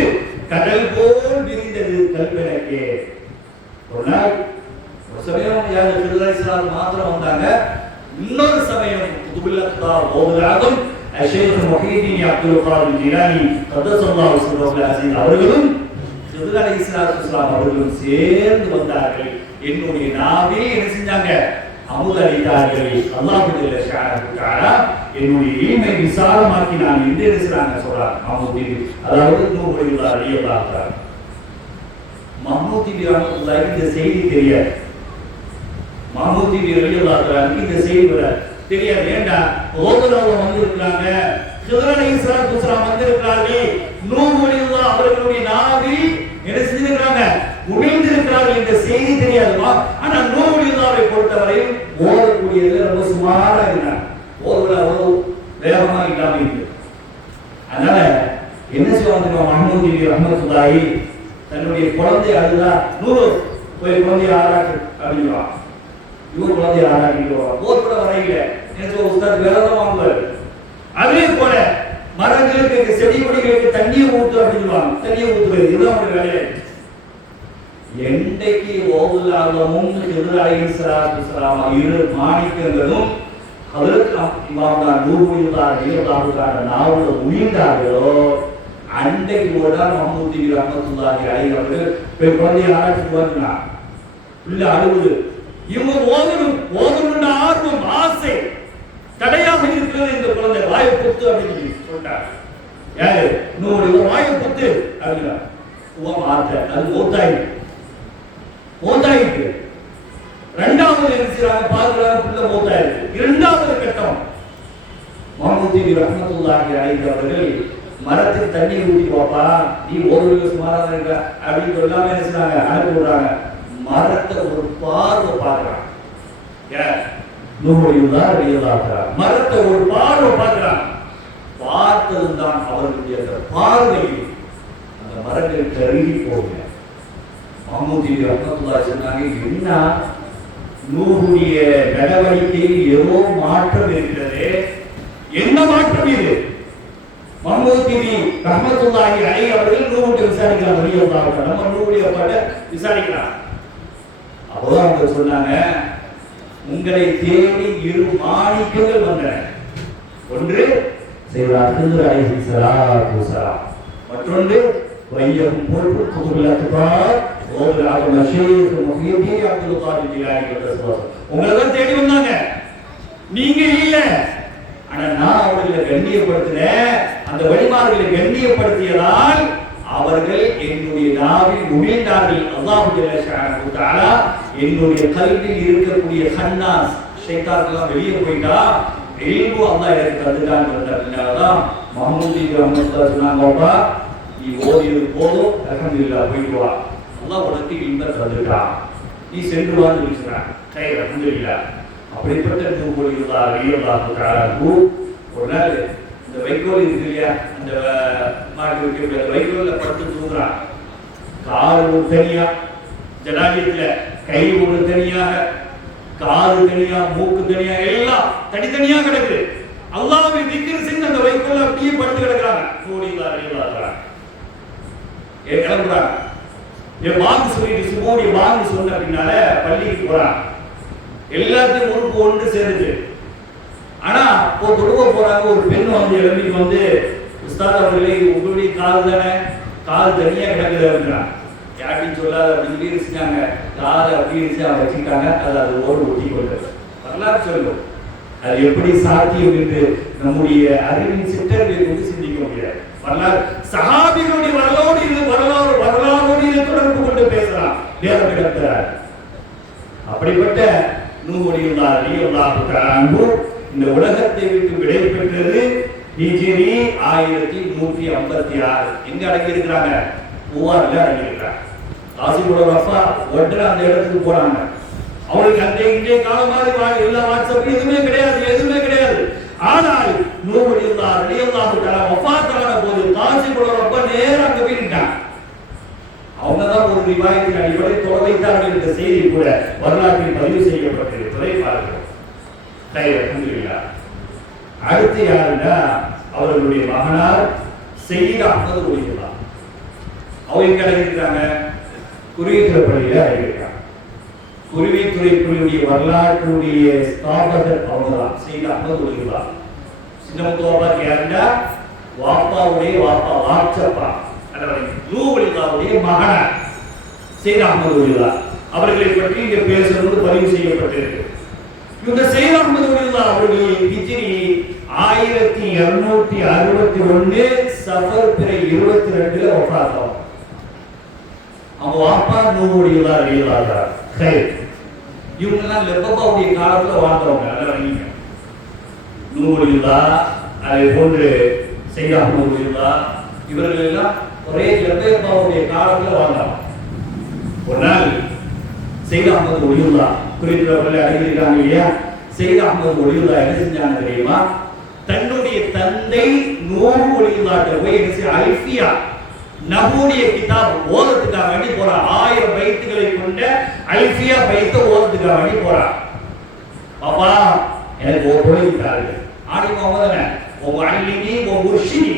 கடல் போல் விரிந்தது கல்வெனக்கே. ஒரு நாள் ஒரு சமயம் ஹிதர் அலைஹிஸ்ஸலாம் மாத்திரம் வந்தாங்க. இன்னொரு சமயம் குதுபுல்லா ஓதுராகும் ஷேக் முஹீதீன் அப்துல் காதிர் ஜிலானி கத்தஸல்லாஹு சிர்ரஹுல் அஸீஸ் அவர்களும் ஹிதர் அலைஹிஸ்ஸலாம் அவர்களும் சேர்ந்து வந்தார்கள். என்னுடைய நாவே என்ன செஞ்சாங்க, அமுதளித்தார்கள். அல்லாஹ் ஜல்ல ஷானஹு தஆலா என்னுடைய ஈமை விசாலமாக்கி நான் என்ன செய்றாங்க சொல்றாங்க மஹ்மூத் தீபி, அதாவது நூஹுல்லாஹி ரலியல்லாஹு தஆலா. மஹ்மூத் தீபி ரலியல்லாஹு இந்த செய்தி தெரியாது. மஹ்மூத் தீபி ரலியல்லாஹு தஆலா இந்த செய்தி தெரியாது. ஏண்டா ஓதுறவங்க வந்திருக்காங்க, ஹிதர் அலைஹிஸ்ஸலாத்து வஸலாம் வந்திருக்கார்கள், நூஹுல்லாஹி அவர்களுடைய நாவி என்ன செஞ்சிருக்காங்க, உமிழ்ந்திருக்கிறார்கள் என்ற செய்தி தெரியாதுமா. ஆனா நூஹுல்லாஹை பொறுத்தவரை ஓதக்கூடியதுல ரொம்ப சுமாரா இருந்தாங்க, ஓதுல அவ்வளவு வேகமா இல்லாம இருக்கு. அதனால என்ன செய்வாங்க, மஹ்மூத் தீபி ரஹ்மத்துல்லாஹி தன்னுடைய குழந்தை அழுதா, நூறு போய் குழந்தைய ஆராட்டு அப்படின்னா இவர் குழந்தைய ஆராட்டிட்டு போது கூட வரையில எனக்கு உஸ்தாத் வேலை தான் வாங்குவார். அதே போல மரங்களுக்கு செடி கொடிகளுக்கு தண்ணியை ஊத்து அப்படின்னு தண்ணியை ஊத்துறது இதுதான் ஒரு வேலையை. என்றைக்கு ஓதுல்லாஹும் ஹிதர் அலைஹிஸ்ஸலாத்து வஸலாம் இரு மாணிக்கங்களும் ஹஜ்ரத் இமாம் நூஹுல்லாஹி ரலியல்லாஹு தஆலா நாவுல உயிர்ந்தார்களோ அன்றைக்கு ஒரு நாள் மஹ்மூத் தீபி ரஹ்மத்துல்லாஹி அலைஹி அவர்கள் போய் குழந்தைய ஆராய்ச்சி வந்தாங்க. பிள்ளை அழுகுது. இவங்க ஓதணும்னு ஆர்வம் ஆசை தடையாக இருக்கிறது. இந்த குழந்தை வாயை பொத்து அப்படின்னு சொல்லிட்டாங்க. யாரு நூறு வாயை பொத்து அப்படின்னா அது மூத்தாயிருக்கு. இரண்டாவது என்ன செய்றாங்க, பார்க்கிறாங்க புள்ள மூத்தாயிருக்கு. இரண்டாவது கட்டம் மஹ்மூத் தீபி ரஹ்மத்துல்லாஹி அலைஹி அவர்கள் மரத்துக்கு தண்ணி ஊத்தி போப்பா, நீ ஒரு சுமாராக இருக்க அப்படின்னு சொல்லாம என்ன செய்றாங்க, அனுப்பி விடுறாங்க. மரத்தை ஒரு பார்வை பார்க்கிறான். நூஹுல்லாஹி ரலியல்லாஹு தஆலா மரத்தை ஒரு பார்வை பார்க்கிறான். பார்த்ததுதான் அவர்களுடைய பார்வையில் அந்த மரங்கள் கருகி போகுது. மஹ்மூத் தீபி ரஹ்மத்துல்லாஹி சொன்னாங்க, என்ன நூறுடைய நடவடிக்கையில் ஏதோ மாற்றம் இருக்கிறது. என்ன மாற்றம் இது? முகமது நபி ரஹ்மத்துல்லாஹி அலைஹி அவர்கள் நூறுக்கு விசாரிக்கிறார். ரலியல்லாஹு நம்ம நூறுடைய பாட்ட விசாரிக்கிறார். அப்போதான் அவங்க சொன்னாங்க, உங்களை தேடி இரு மாணிக்கங்கள் வந்தன. ஒன்று சையதுனா ஹித்ர் அலைஹிஸ்ஸலாத்து வஸலாம், மற்றொன்று வையம் பொருள் குதுலத்துபார் ஓதுராக மஷீக் முஹியதீன் அப்துல் காதிர் ஜிலானி ரஹ்மத்துல்லாஹி. உங்களை தான் தேடி வந்தாங்க, நீங்க இல்ல. ஆனா நான் அவர்களை கண்ணியப்படுத்தினேன். அந்த வழிமார்களை கண்ணியப்படுத்தியதால் அவர்கள் என்னுடைய நாவில் உமிழ்ந்தார்கள். அல்லாஹ் ஜல்ல ஷஅனஹு தஆலா என்னுடைய கல்வியில் இருக்கக்கூடிய ஹன்னாஸ் ஷைத்தான்லாம் வெளியே போயிட்டா இல்மு அல்லாஹ் எனக்கு தந்துட்டான்றதுனாலதான் முஹம்மது ரஹ்மத்துல்லாஹி சொன்னாங்கப்பா, நீ ஓதியது போதும், அல்ஹம்துலில்லாஹ் போயிட்டு வா, அல்லாஹ் உனக்கு இல்ம தந்துட்டான், நீ சென்று வான்னு சொல்றான். சரி அல்ஹம்துலில்லாஹ். அப்படிப்பட்ட ஒரு நாள் இந்த வைக்கோல் இருக்கு இல்லையா, அந்த மாட்டு வைக்க வைக்கோல்ல படுத்து தூங்குறான். கால் ஒரு தனியா, ஜனாதியத்துல கை ஒரு தனியாக, காது தனியா, மூக்கு தனியா, எல்லாம் தனித்தனியா கிடக்குது. அல்லாஹ்வை திக்ர் செஞ்சு அந்த வைக்கோல்ல அப்படியே படுத்து கிடக்குறாங்க. கிளம்புறாங்க. பாங்கு சொல்லிட்டு சுமோடி பாங்கு சொன்ன அப்படின்னால பள்ளிக்கு போறாங்க. எல்லாத்தையும் உறுப்பு ஒன்று சேருது. ஆனா இப்போ தொழுவ போறாங்க. ஒரு பெண் வந்து எழுப்பிட்டு வந்து, உஸ்தாத் அவர்களே உங்களுடைய கால் தானே, கால் தனியா கிடக்குது அப்படின்னா, யார்ட்டையும் சொல்லாத அப்படின்னு சொல்லி இருந்துச்சாங்க. காலை அப்படி இருந்துச்சு அவங்க வச்சுக்கிட்டாங்க. அது ஓடு ஒட்டி கொண்டது. வரலாறு சொல்லும். அது எப்படி சாத்தியம் என்று நம்முடைய அறிவின் சிற்றர்களை கொண்டு சிந்திக்க முடியாது. வரலாறு சஹாபிகளுடைய வரலாறு தொடர்பு கொண்டு பேசலாம், நேரம் இடத்துறார். அப்படிப்பட்ட இந்த உலகத்தை விட்டு விடை பெற்றது ஹிஜ்ரி 1156. எங்க அடங்கி இருக்கிறாங்க? பூவார்ல அடங்கி இருக்கிறாங்க. காசிபுர ரஃபா ஒட்டற அந்த இடத்துக்கு போறாங்க. அவங்களுக்கு அந்த இன்றைய காலம் மாதிரி எல்லா வாட்ஸ்அப் எதுவுமே கிடையாது. ஆனால் ரலியல்லாஹு தஆலா வஃபாத்தான போது காசிபுர ரஃபா நேரா அங்க போயிட்டாங்க. அவங்க தான் ஒரு ரிவாயத்தின் அடிப்படையில் தொலை வைத்தார்கள் என்ற செய்தி கூட வரலாற்றில் பதிவு செய்யப்பட்டிருப்பதை பார்க்கிறோம். அல்ஹம்துலில்லாஹ். அடுத்து யாருன்னா அவர்களுடைய மகனார் சையீத் அஹ்மது ஒலியுல்லாஹ். அவங்க கிடைக்கிறாங்க குருவித்துறை பள்ளியில அடைகிறாங்க. குருவித்துறை பள்ளியுடைய வரலாற்றுடைய ஸ்தாபகர் அவங்கதான் சையீத் அஹ்மது ஒலியுல்லாஹ். சின்னமுத்துவாப்பா யாருன்னா வாப்பாவுடைய வாப்பா வாச்சப்பா நூவலில்லாவுடைய மகனார் சையீத் அஹ்மது ஒலியுல்லாஹ். அவர்களை பற்றி இங்க பேசணும்னு பதிவு செய்யப்பட்டிருக்கு. இந்த சையீத் அஹ்மது ஒலியுல்லாஹ் அவர்கள் ஹிஜ்ரி 1261 சஃபர் பிறை 22ல வஃபாத் ஆவாங்க. அவங்க வாப்பா நூவலில்லாஹ் ரலியல்லாஹு அன்ஹு. இவங்கெல்லாம் லெப்பப்பாவுடைய காலத்துல வாழ்ந்தவங்க. நல்லா வணங்கிங்க. நூவலில்லாஹ், அதே போன்று சையீத் அஹ்மது ஒலியுல்லாஹ் இவர்கள் எல்லாம் ஒரே லெப்பப்பாவுடைய காலத்துல வாழ்ந்தாங்க. ஒரு நாள் சையீத் அஹ்மது ஒலியுல்லாஹ் குறிப்பிட்ட அடைகிறாங்க இல்லையா, சையீத் அஹ்மது ஒலியுல்லாஹ் என்ன செஞ்சாங்க தெரியுமா? தன்னுடைய தந்தை நூறு ஒலியுல்லாஹ் போய் அல்ஃபியா நஹூடைய கிதாப் ஓதத்துக்காக வேண்டி போறார். 1000 பைத்துகளை கொண்ட அல்ஃபியா பைத்தை ஓதத்துக்காக வேண்டி போறார். பாப்பா எனக்கு ஒரு தொழில்தார்கள் ஆடிமாவதானே உங்க அல்லினி உங்க முர்ஷிதி,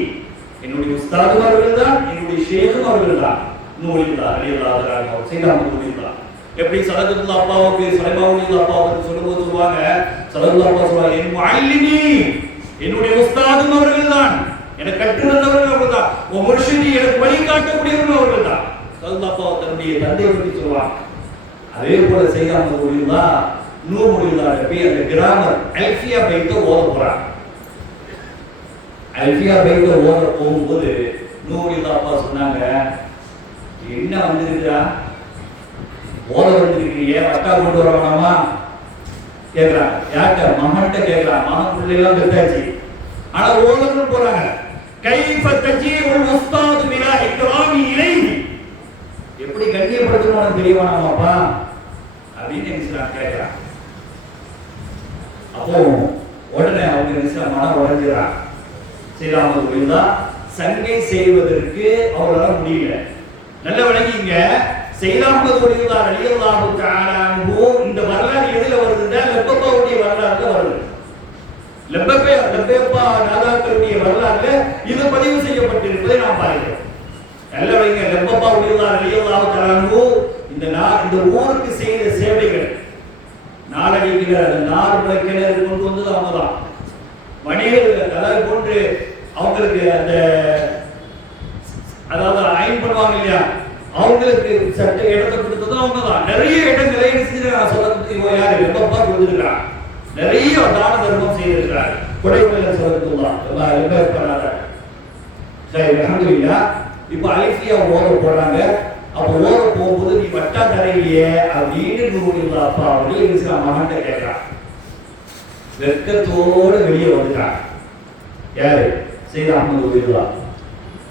என்னுடைய உஸ்தாதும் அவர்கள் தான், என்னுடைய ஷேகும் அவர்கள் தான். நூலில்லாஹ் ரலியல்லாஹு அன்ஹு சையீத் அஹ்மது ஒலியுல்லாஹ். எப்படி சலதுல்லாஹ் அப்பாவுக்கு சலைமாவுல்லாஹ் அப்பாவுக்கு சொல்லும்போது சொல்லுவாங்க, சலதுல்லாஹ் அப்பா சொல்லுவாங்க, என் முஅல்லிமி என்னுடைய உஸ்தாதும் அவர்கள் தான், எனக்கு கற்றுத்தந்தவர்கள் அவர்கள் தான், உன் முர்ஷிதி எனக்கு வழிகாட்டக்கூடியவர்கள் அவர்கள் தான். சலதுல்லாஹ் அப்பா தன்னுடைய தந்தையை பற்றி சொல்லுவாங்க. அதே போல சையீத் அஹ்மது ஒலியுல்லாஹ் நூறு ஒலியுல்லாஹ் போய் அந்த கிராமர் அல்ஃபியா பைத்தை ஓத போறாங்க. அல்ஃபியா பைத்தை ஓத போகும்போது நூறு ஒலியுல்லாஹ் அப்பா சொன்னாங்க, என்ன வந்திருக்கிறா ஓத வந்திருக்கிறீங்க, அக்கா கொண்டு வர வேணாமா கேட்கிறாங்க. யார்கிட்ட? மகன்கிட்ட கேட்கிறாங்க. மகன் பிள்ளைலாம் பெற்றாச்சு, ஆனா ஓதன்னு போறாங்க. கைஃப தஜீஉல் உஸ்தாது பிலா இக்ராமி இலைஹி, எப்படி கண்ணியப்படுத்தணும் உனக்கு தெரிய வேணாமாப்பா அப்படின்னு கேட்கிறாங்க. அப்போ உடனே அவங்க மனம் உடைஞ்சிடறாங்க. சையீத் அஹ்மது ஒலியுல்லாஹ் சங்கை செய்வதற்கு அவரால் முடியல. நல்ல விளங்கிங்க, சையத் அஹ்மத் வலியுல்லாஹ் ரலியல்லாஹு தஆலா அன்ஹு இந்த வரலாறு எதுல வருதுன்னா லப்பப்பாவுடைய வரலாறுல வருது. லப்பப்பா நாதாக்களுடைய வரலாறுல இது பதிவு செய்யப்பட்டிருப்பதை நாம் பார்க்கிறோம். நல்ல வைங்க, லப்பப்பா வலியுல்லாஹ் ரலியல்லாஹு தஆலா அன்ஹு இந்த ஊருக்கு செய்த சேவைகள் நாளடிக்கிற அந்த நார்மலை கிணறு கொண்டு வந்தது அவங்க தான். வணிகர்கள் அதாவது போன்று அவங்களுக்கு அந்த அதாவது அயன் பண்ணுவாங்க இல்லையா, அவங்களுக்கு சட்ட இடத்தை கொடுத்ததும் அவங்க தான். நிறைய இடங்களை சொல்ல யாரு லப்பப்பா கொடுத்துருக்காங்க. நிறைய தான தர்மம் செய்திருக்கிறார். கொடைவள்ளல் சொல்லலாம் அல்ஹம்துலில்லாஹ். இப்ப அலிஃபியா ஓத போறாங்க. அப்ப ஓத போகும்போது நீ வட்டா தரையிலேயே அப்படின்னு நூறுல்லா அப்பா அப்படின்னு மகன்கிட்ட கேட்கிறான். வெட்கத்தோடு வெளியே வந்துட்டான். யாரு? சையத் அஹ்மத் வலியுல்லாஹ்.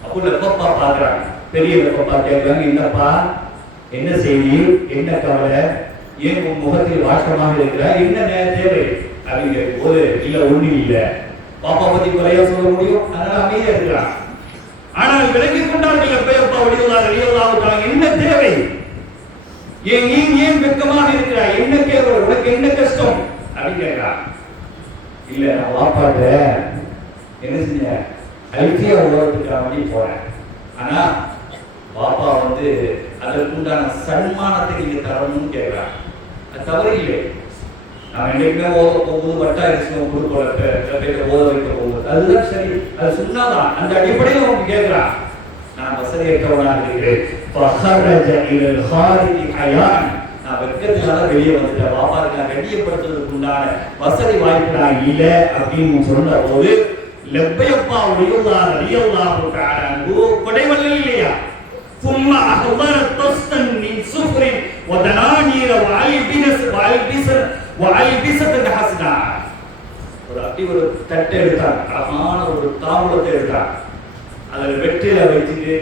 அப்போ லப்பப்பா பாக்குறாங்க. பெரிய லப்பப்பா கேட்கிறாங்க, என்னப்பா என்ன செய்தி, என்ன கவலை, ஏன் உன் முகத்தில் வாஷ்டமாக இருக்கிற, என்ன தேவை அப்படிங்கிற போது இல்ல ஒண்ணு இல்ல, பாப்பா பத்தி குறையா சொல்ல முடியும், அதனால அமைதியா இருக்கிறான். ஆனால் விலகிக் கொண்டார்கள் லப்பப்பா வலியுல்லாஹ் ரலியல்லாஹு தஆலா, என்ன தேவை, ஏன் நீ ஏன் வெட்கமாக இருக்கிறாய், என்ன கேள்வி, உனக்கு என்ன கஷ்டம் அப்படின்னு கேட்கிறான். இல்ல நான் வாப்பாட்ட என்ன செஞ்ச அல்ஃபியா ஓரத்துக்கு வேண்டி போறேன், ஆனா பாப்பா அதற்குண்டான சன்மானத்தை நீங்க தரணும்னு கேட்கிறான். அது தவறு இல்லை. நான் என்னைக்குமே ஓத போகும்போது வட்டா அரிசியம் கொடுக்க ஓத வைக்க போகும்போது அதுதான் சரி, அது சொன்னாதான். அந்த அடிப்படையில் அவங்க கேட்கிறான். நான் வசதியற்றவனாக இருக்கிறேன், நான் வெட்கத்தினால வெளியே வந்துட்டேன், பாப்பாவுக்கு நான் கண்ணியப்படுத்துவதற்கு உண்டான வசதி வாய்ப்பு நான் இல்லை அப்படின்னு சொன்ன போது லப்பப்பா வலியுல்லாஹ் ரலியல்லாஹு தஆலா அன்ஹு கொடைவள்ளல் இல்லையா, ثم أحضر طسطا من صفر ودنانير وألبسة حسنا. ஒரு தட்டை எடுத்தார், அழகான ஒரு தாம்பூலத்தை எடுத்தார். அதில் வெற்றில வச்சுட்டு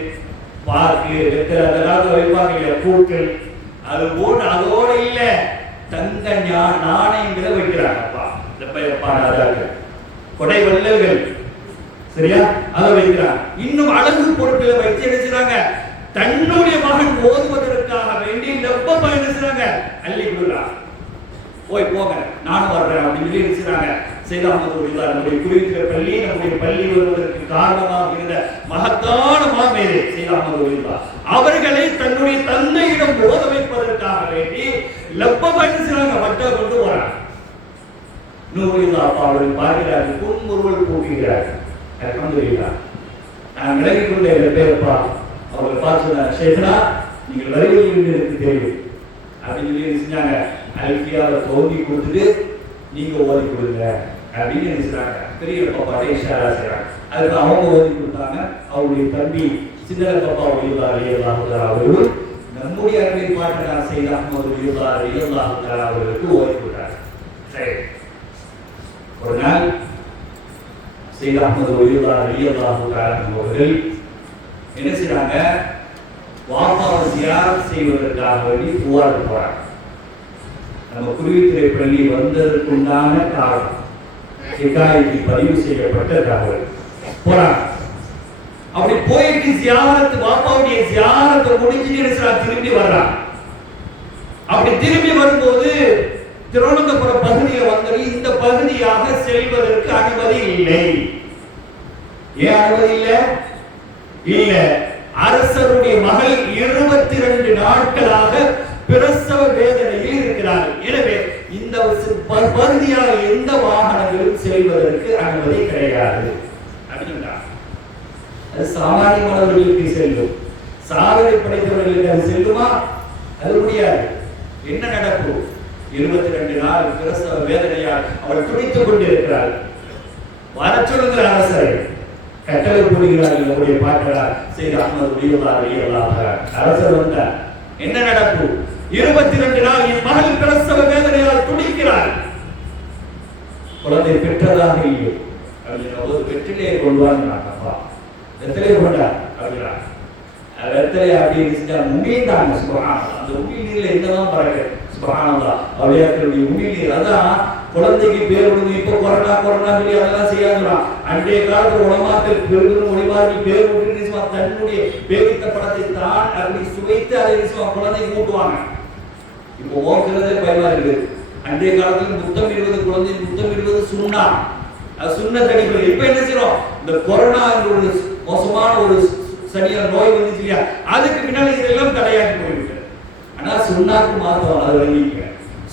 பாக்கு வெற்றில அதெல்லாம் வைப்பாங்க இல்லையா, பூக்கள், அது போட்டு அதோட இல்ல தங்க நாணயங்களை வைக்கிறாங்க. அப்பா லப்பப்பா நாதாக்கள் கொடைவள்ளல்கள் சரியா, அதை வைக்கிறாங்க. இன்னும் அழகு பொருட்களை வைத்து என்ன செய்றாங்க, தன்னுடைய மகன் ஓதுவதற்காக வேண்டி லப்பப்பா என்ன செய்றாங்க, அள்ளி கொடுக்குறாங்க. போய் போங்க நானும் வர்றேன் அப்படின்னு சொல்லி என்ன செய்றாங்க. சையத் அஹ்மத் வலியுல்லாஹ் நம்முடைய குருவித்திர பள்ளி, நம்முடைய பள்ளி வருவதற்கு காரணமாக இருந்த மகத்தான மாமேதை சையத் அஹ்மத் வலியுல்லாஹ் அவர்களை தன்னுடைய தந்தையிடம் ஓத வைப்பதற்காக வேண்டி லப்பப்பா என்ன செய்றாங்க, வட்டா கொண்டு வராங்க. நூறுல்லா அப்பா அவர்கள் பார்க்கிறார்கள், புன்முறுவல் பூக்குகிறார்கள். அல்ஹம்துலில்லாஹ். நான் விலகிக் கொண்ட பேரப்பா அவங்களை பார்த்து சொன்னாங்க, ஷேഖனா நீங்கள் வருவீர்கள் எனக்கு தெரியும் அப்படின்னு சொல்லி செஞ்சாங்க. அல்ஃபியாவை தோண்டி கொடுத்துட்டு நீங்க ஓதி கொடுங்க அப்படின்னு நினைச்சாங்க. பெரிய பாப்பாட்டை இஷாரா செய்றாங்க. அதுக்கு அவங்க ஓதி கொடுத்தாங்க. அவருடைய தம்பி சின்ன பாப்பா வலியுல்லாஹ் ரலியல்லாஹு தஆலா அவர்கள் நம்முடைய அருமை பாட்டனார் சையத் அஹ்மத் வலியுல்லாஹ் ரலியல்லாஹு தஆலா அவர்களுக்கு ஓதி கொடுத்தாங்க. சரி, ஒரு நாள் சையத் அஹ்மத் வலியுல்லாஹ் ரலியல்லாஹு தஆலா அவர்கள் என்ன செய்றாங்க, வாப்பாவை ஜியாரத் செய்வதற்காக வேண்டி புகார் போறாங்க. நம்ம குருவித்திரை பள்ளி வந்ததற்குண்டான காரணம் ஹிகாயத்தில் பதிவு செய்யப்பட்ட தகவல். போறாங்க. அப்படி போயிட்டு ஜியாரத் வாப்பாவுடைய ஜியாரத்தை முடிஞ்சிட்டு திரும்பி வர்றாங்க. அப்படி திரும்பி வரும்போது திருவனந்தபுரம் பகுதியை வந்தது. இந்த பகுதியாக செல்வதற்கு அனுமதி இல்லை. ஏன் அனுமதி இல்லை? இல்ல, அரசருடைய மகள் 22 நாட்களாக பிரசவ வேதனையில் இருக்கிறார்கள். எனவே இந்த பகுதியாக எந்த வாகனங்களும் செல்வதற்கு அனுமதி கிடையாது அப்படின்னா, அது சாமானியமானவர்களுக்கு செல்லும், சாதனை படைத்தவர்களுக்கு அது செல்லுமா? அது முடியாது. என்ன நடக்கும்? 22 நாள் பிரசவ வேதனையால் அவள் துடித்துக் கொண்டிருக்கிறாள். வர சொல்லுகிற அரசரை கட்டளை போடுகிறார்கள். நம்முடைய பாட்டனார் சையத் அஹ்மத் வலியுல்லாஹ் ரலியல்லாஹு தஆலா அரசர் வந்தார். என்ன நடக்கும்? 22 நாள் என் மகள் பிரசவ வேதனையால் துடிக்கிறாள், குழந்தை பெற்றதாக இல்லை அப்படின்னா ஒரு வெற்றிலையை கொண்டு வாங்கினாங்க. அப்பா வெற்றிலையை கொண்டார் அப்படின்னா வெற்றிலை அப்படின்னு செஞ்சா உமிழ்ந்தாங்க. சுபஹானல்லாஹ். அந்த உமிழ் நீர்ல என்னதான் பறக்க சுபஹானல்லாஹ். அவளியாக்களுடைய உமிழ் நீர், அதான் குழந்தைக்கு பேர் விடுங்க. இப்ப கொரோனா சொல்லி அதெல்லாம் செய்யாதுறான். அன்றைய காலத்துல உலமாக்கள் பெருகும் மொழிமாறி பேர் விட்டு தன்னுடைய பேரித்த படத்தை தான் அப்படி சுவைத்து அதை குழந்தைக்கு ஊட்டுவாங்க. இப்போ ஓக்குறதே பயமா இருக்கு. அன்றைய காலத்துல முத்தம் இடுவது, குழந்தை முத்தம் இடுவது சுண்ணா, சுண்ணத் அடிப்படை. இப்ப என்ன செய்யறோம், இந்த கொரோனா ஒரு மோசமான ஒரு சரியான நோய் வந்துச்சு இல்லையா, அதுக்கு பின்னாடி இதெல்லாம் தடையாகி போயிருக்கு. ஆனா சுண்ணாக்கு மாற்றம், அதை வழங்கிக்க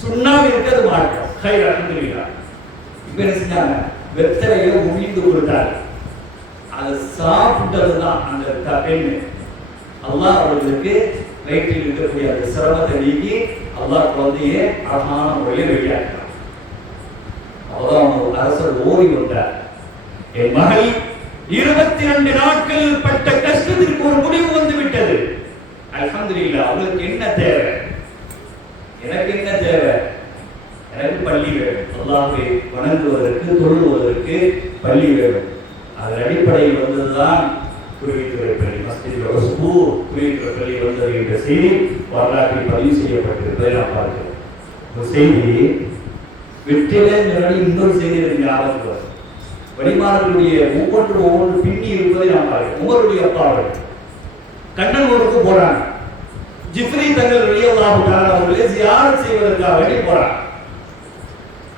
சுண்ணாவிற்கு அது மாற்றம். ஹைர் அல்ஹம்துலில்லாஹ். இப்ப என்ன செஞ்சாங்க, வெத்தலையை உமிழ்ந்து கொடுத்தாரு. அதை சாப்பிட்டதுதான் அந்த பெண். அல்லாஹ் அவர்களுக்கு வயிற்றில் இருக்கக்கூடிய அந்த சிரமத்தை நீக்கி அல்லாஹ் குழந்தையை அழகான முறையில் வெளியாகிறார். அவதான் அரசர் ஓடி வந்தார். என் மகள் 22 நாட்கள் பட்ட கஷ்டத்திற்கு ஒரு முடிவு வந்து விட்டது. அல்ஹம்துலில்லாஹ். அவங்களுக்கு என்ன தேவை, எனக்கு என்ன தேவை, எனக்கு பள்ளி வேணும். அல்லாஹ்வை வணங்குவதற்கு தொழுவதற்கு பள்ளி வேணும். அதன் அடிப்படையில் வந்ததுதான் குருவித்துறை பள்ளி, மஸ்ஜித் ரசூல் குருவித்துறை பள்ளி வந்தது என்ற செய்தி வரலாற்றில் பதிவு செய்யப்பட்டிருப்பதை நாம் பார்க்கிறோம். ஒரு செய்தி வெற்றிலே இன்னொரு செய்தி ஞாபகம் வரும். வழிமாறர்களுடைய ஒவ்வொன்று பின்னி இருப்பதை நாம் பார்க்கிறோம். உமருடைய அப்பா அவர்கள் கண்ணனூருக்கு போறாங்க. ஜிப்ரி தங்கள் ரலியல்லாஹு தஆலா அவர்களை ஜியாரத் செய்வதற்காக வேண்டி போறாங்க.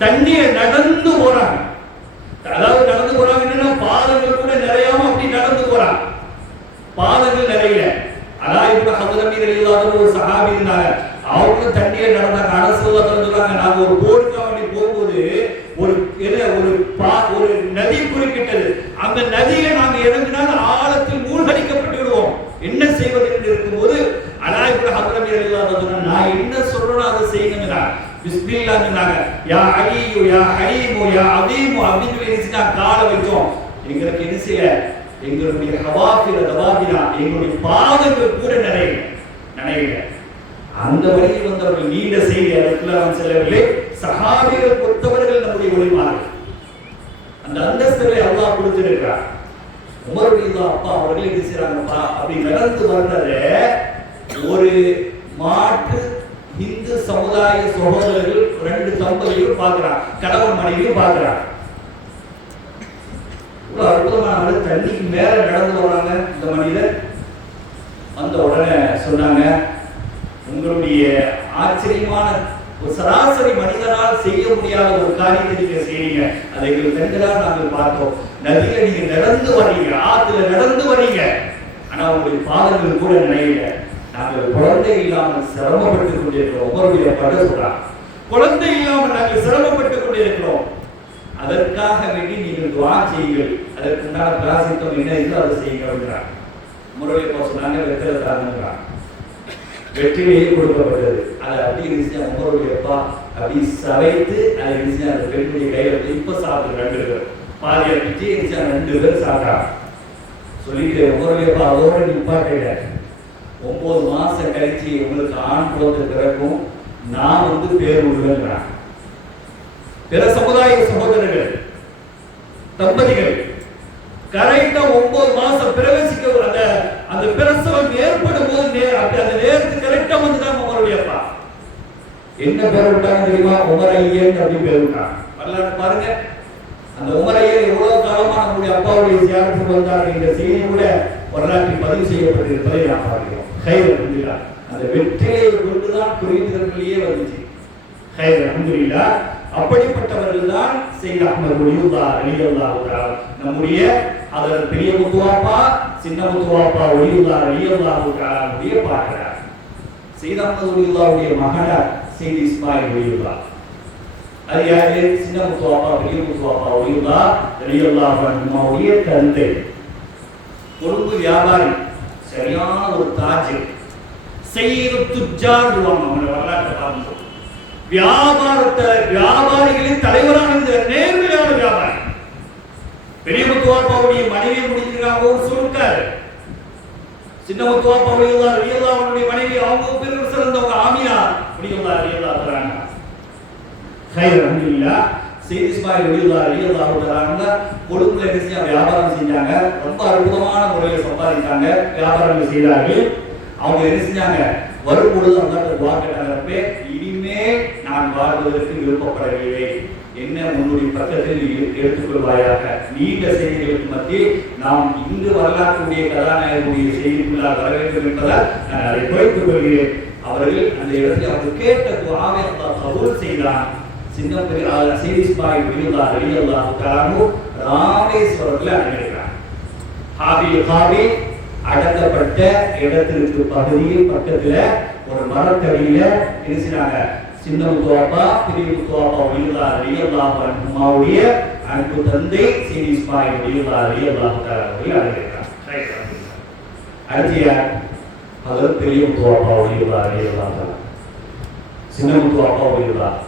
தண்ணீரை நடந்து போறாங்க. அதாவது நடந்து போறாங்க என்னன்னா, பாதங்கள் கூட நிறையாம அப்படி நடந்து போறாங்க. பாதங்கள் நிறைய. அலாயிபு ஹதரமி ரலியல்லாஹு அன்ஹு ஒரு சஹாபி இருந்தாங்க. அவங்க தண்ணீரை நடந்தாங்க. அரசல்லா சொல்றாங்க, நாங்க ஒரு போருக்காக வேண்டி போகும்போது ஒரு நதி குறுக்கிட்டது. அந்த நதியில நாங்க இறங்கினால் ஆழத்தில் மூழ்கடிக்கப்பட்டு விடுவோம். என்ன செய்வது என்று இருக்கும்போது அலாயிபு ஹதரமி ரலியல்லாஹு அன்ஹு நான் என்ன சொல்றேனோ அதை செய்யுங்க. பிஸ்மில்லாஹ் சொன்னாங்க. யா அலியு யா ஹலீமு யா அதீமு அப்படின்னு நினைச்சா கால வைச்சோம். எங்களுக்கு என்ன செய்ய, எங்களுடைய ஹவாஃபிர தவாபிரா, எங்களுடைய பாதங்கள் கூட நனையல. அந்த வழியில் வந்தவர்கள் நீண்ட செய்தி அதற்குள்ள நான் செல்லவில்லை. சஹாபிகள் பொறுத்தவர்கள் நம்முடைய ஒளிமார்கள். அந்த அந்தஸ்துகளை அல்லாஹ் கொடுத்திருக்கிறார். உமருடைய அப்பா அவர்கள் என்ன செய்றாங்கப்பா, அப்படி நடந்து வர்றத ஒரு மாற்று இந்து சமுதாய சகோதரர்கள் 2 தம்பதிகள் பார்க்கிறார், கணவன் மனைவியும் பார்க்கிறார். அற்புதமான தண்ணிக்கு மேல நடந்து வராங்க இந்த மனிதர். அந்த உடனே சொன்னாங்க, உங்களுடைய ஆச்சரியமான ஒரு சராசரி மனிதனால் செய்ய முடியாத ஒரு காரியத்தை நீங்க செய்றீங்க. அதை எங்கள் கண்களால் நாங்கள் பார்த்தோம். நதியில நீங்க நடந்து வர்றீங்க, ஆத்துல நடந்து வர்றீங்க, ஆனா உங்களுடைய பாதங்கள் கூட நினைவுல. நாங்கள் குழந்தை இல்லாமல் சிரமப்பட்டுக் கொண்டிருக்கிறோம். உங்களுடைய பட சொல்றாங்க, குழந்தை இல்லாமல் நாங்கள் சிரமப்பட்டுக் கொண்டிருக்கிறோம். அதற்காக வேண்டி நீங்கள் துஆ செய்யுங்கள். அதற்குண்டான பிராசித்தம் என்ன இருக்கோ அதை செய்யுங்க அப்படின்றாங்க. முறையை சொன்னாங்க, வெற்றிலை தாங்கன்றாங்க. வெற்றிலேயே கொடுக்கப்பட்டது. அதை அப்படி இருந்துச்சு. உங்களுடைய அப்பா அப்படி சவைத்து அதை இருந்துச்சு. அந்த பெண்ணுடைய கையில இப்ப சாப்பிட்டு 2 பேர் பாதி அடிச்சு இருந்துச்சு. 2 பேர் சாப்பிட்டாங்க. சொல்லிட்டு உங்களுடைய அப்பா அதோட நிப்பாட்ட 9 மாசம் கழிச்சு உங்களுக்கு ஆண் குழந்தை பிறக்கும், நான் பேர் விடுவேன். பிற சமுதாய சகோதரர்கள் தம்பதிகள் கரெக்டா 9 மாசம் பிரவேசிக்க அந்த பிரசவம் ஏற்படும் போது அந்த நேரத்துக்கு கரெக்டா வந்துட்டாங்க. உமருடைய அப்பா என்ன பேர் விட்டாங்க தெரியுமா? உமரையன் அப்படின்னு பேர் விட்டாங்க. வரலாறு பாருங்க. அந்த உமரையன் எவ்வளவு காலமா நம்முடைய அப்பாவுடைய தியாகத்துக்கு வந்தார்கள் என்ற செய்தி கூட வரலாற்றில் பதிவு செய்யப்பட்டிருப்பதை நாம் பார்க்கிறோம். ஹைர் அல்ஹம்துலில்லாஹ். அந்த வெற்றியை கொண்டுதான் குறிப்பிட்டவர்களே வந்துச்சு. ஹைர் அல்ஹம்துலில்லாஹ். அப்படிப்பட்டவர்கள் தான் சையத் அஹ்மத் வலியுல்லாஹ் ரலியல்லாஹு தஆலா, நம்முடைய அதர் பெரிய முத்துவாப்பா சின்ன முத்துவாப்பா வலியுல்லாஹ் ரலியல்லாஹு தஆலாவுடைய பாட்டனார். சையத் அஹ்மத் வலியுல்லாஹுடைய மகனார் சையத் இஸ்மாயில் வலியுல்லாஹ். அது யாரு? சின்ன முத்துவாப்பா பெரிய முத்துவாப்பா வலியுல்லாஹ் ரலியல்லாஹு அன்ஹுவுடைய தந்தை. கொழும்பு வியாபாரி, சரியான ஒரு தாஜிர், சையது துஜ்ஜார் சொல்லுவாங்க. வரலாற்றை பார்க்கணும். வியாபாரிகளின் தலைவரான இந்த நேர்மையான வியாபாரி பெரிய முத்துவாப்பாவுடைய மனைவி முடிஞ்சிருக்காங்க. ஒரு சொல்லிருக்காரு, சின்ன முத்துவாப்பாவுடைய ரலியல்லாஹுடைய மனைவி அவங்க பேர் சிறந்தவங்க ஆமினா ரலியல்லாஹு தஆலா. ஹைர் அல்ஹம்துலில்லாஹ். சையத் இஸ்மாயில் ரலியல்லாஹு தஆலா கொழும்புல என்ன வியாபாரம் செஞ்சாங்க. ரொம்ப அற்புதமான முறையில் சம்பாதித்தாங்க, வியாபாரம் செய்தார்கள். அவங்க என்ன செஞ்சாங்க, வரும்பொழுது அல்லாஹ் துஆ கேட்டாங்க, இனிமேல் நான் வாழ்வதற்கு விருப்பப்படவில்லை, என்ன உன்னுடைய பக்கத்தில் எடுத்துக்கொள்வாயாக. நீண்ட செய்திகளுக்கு மத்தியில் நாம் இங்கு வரலாற்றுடைய கதாநாயகனுடைய செய்திக்குள்ளாக வர வேண்டும் என்பதால் நான் அதை குறைத்துக் கொள்கிறேன். அவர்கள் அந்த இடத்தில் அவர்கள் கேட்ட துஆவை அல்லாஹ் கபூல் செய்தான். சின்ன சீரிஸ்பாய் ரலியல்லாஹு தஆலா ராமேஸ்வரத்தில் அடங்கியிருக்கிறார். ஹாபில் அடக்கப்பட்ட இடத்திற்கு பகுதியில் பக்கத்துல ஒரு மரத்தடியில இருக்கிறாங்க. சின்ன முத்துவாப்பா பெரிய முத்துவாப்பா ரலியல்லாஹு அன்ஹுமாவுடைய அன்பு தந்தை சீரிஸ்பாய் ரலியல்லாஹு தஆலா அடங்கியிருக்கிறார். அடுத்து அவர் பெரிய முத்துவாப்பா ரலியல்லாஹு தஆலா, சின்ன முத்துவாப்பா ரலியல்லாஹு,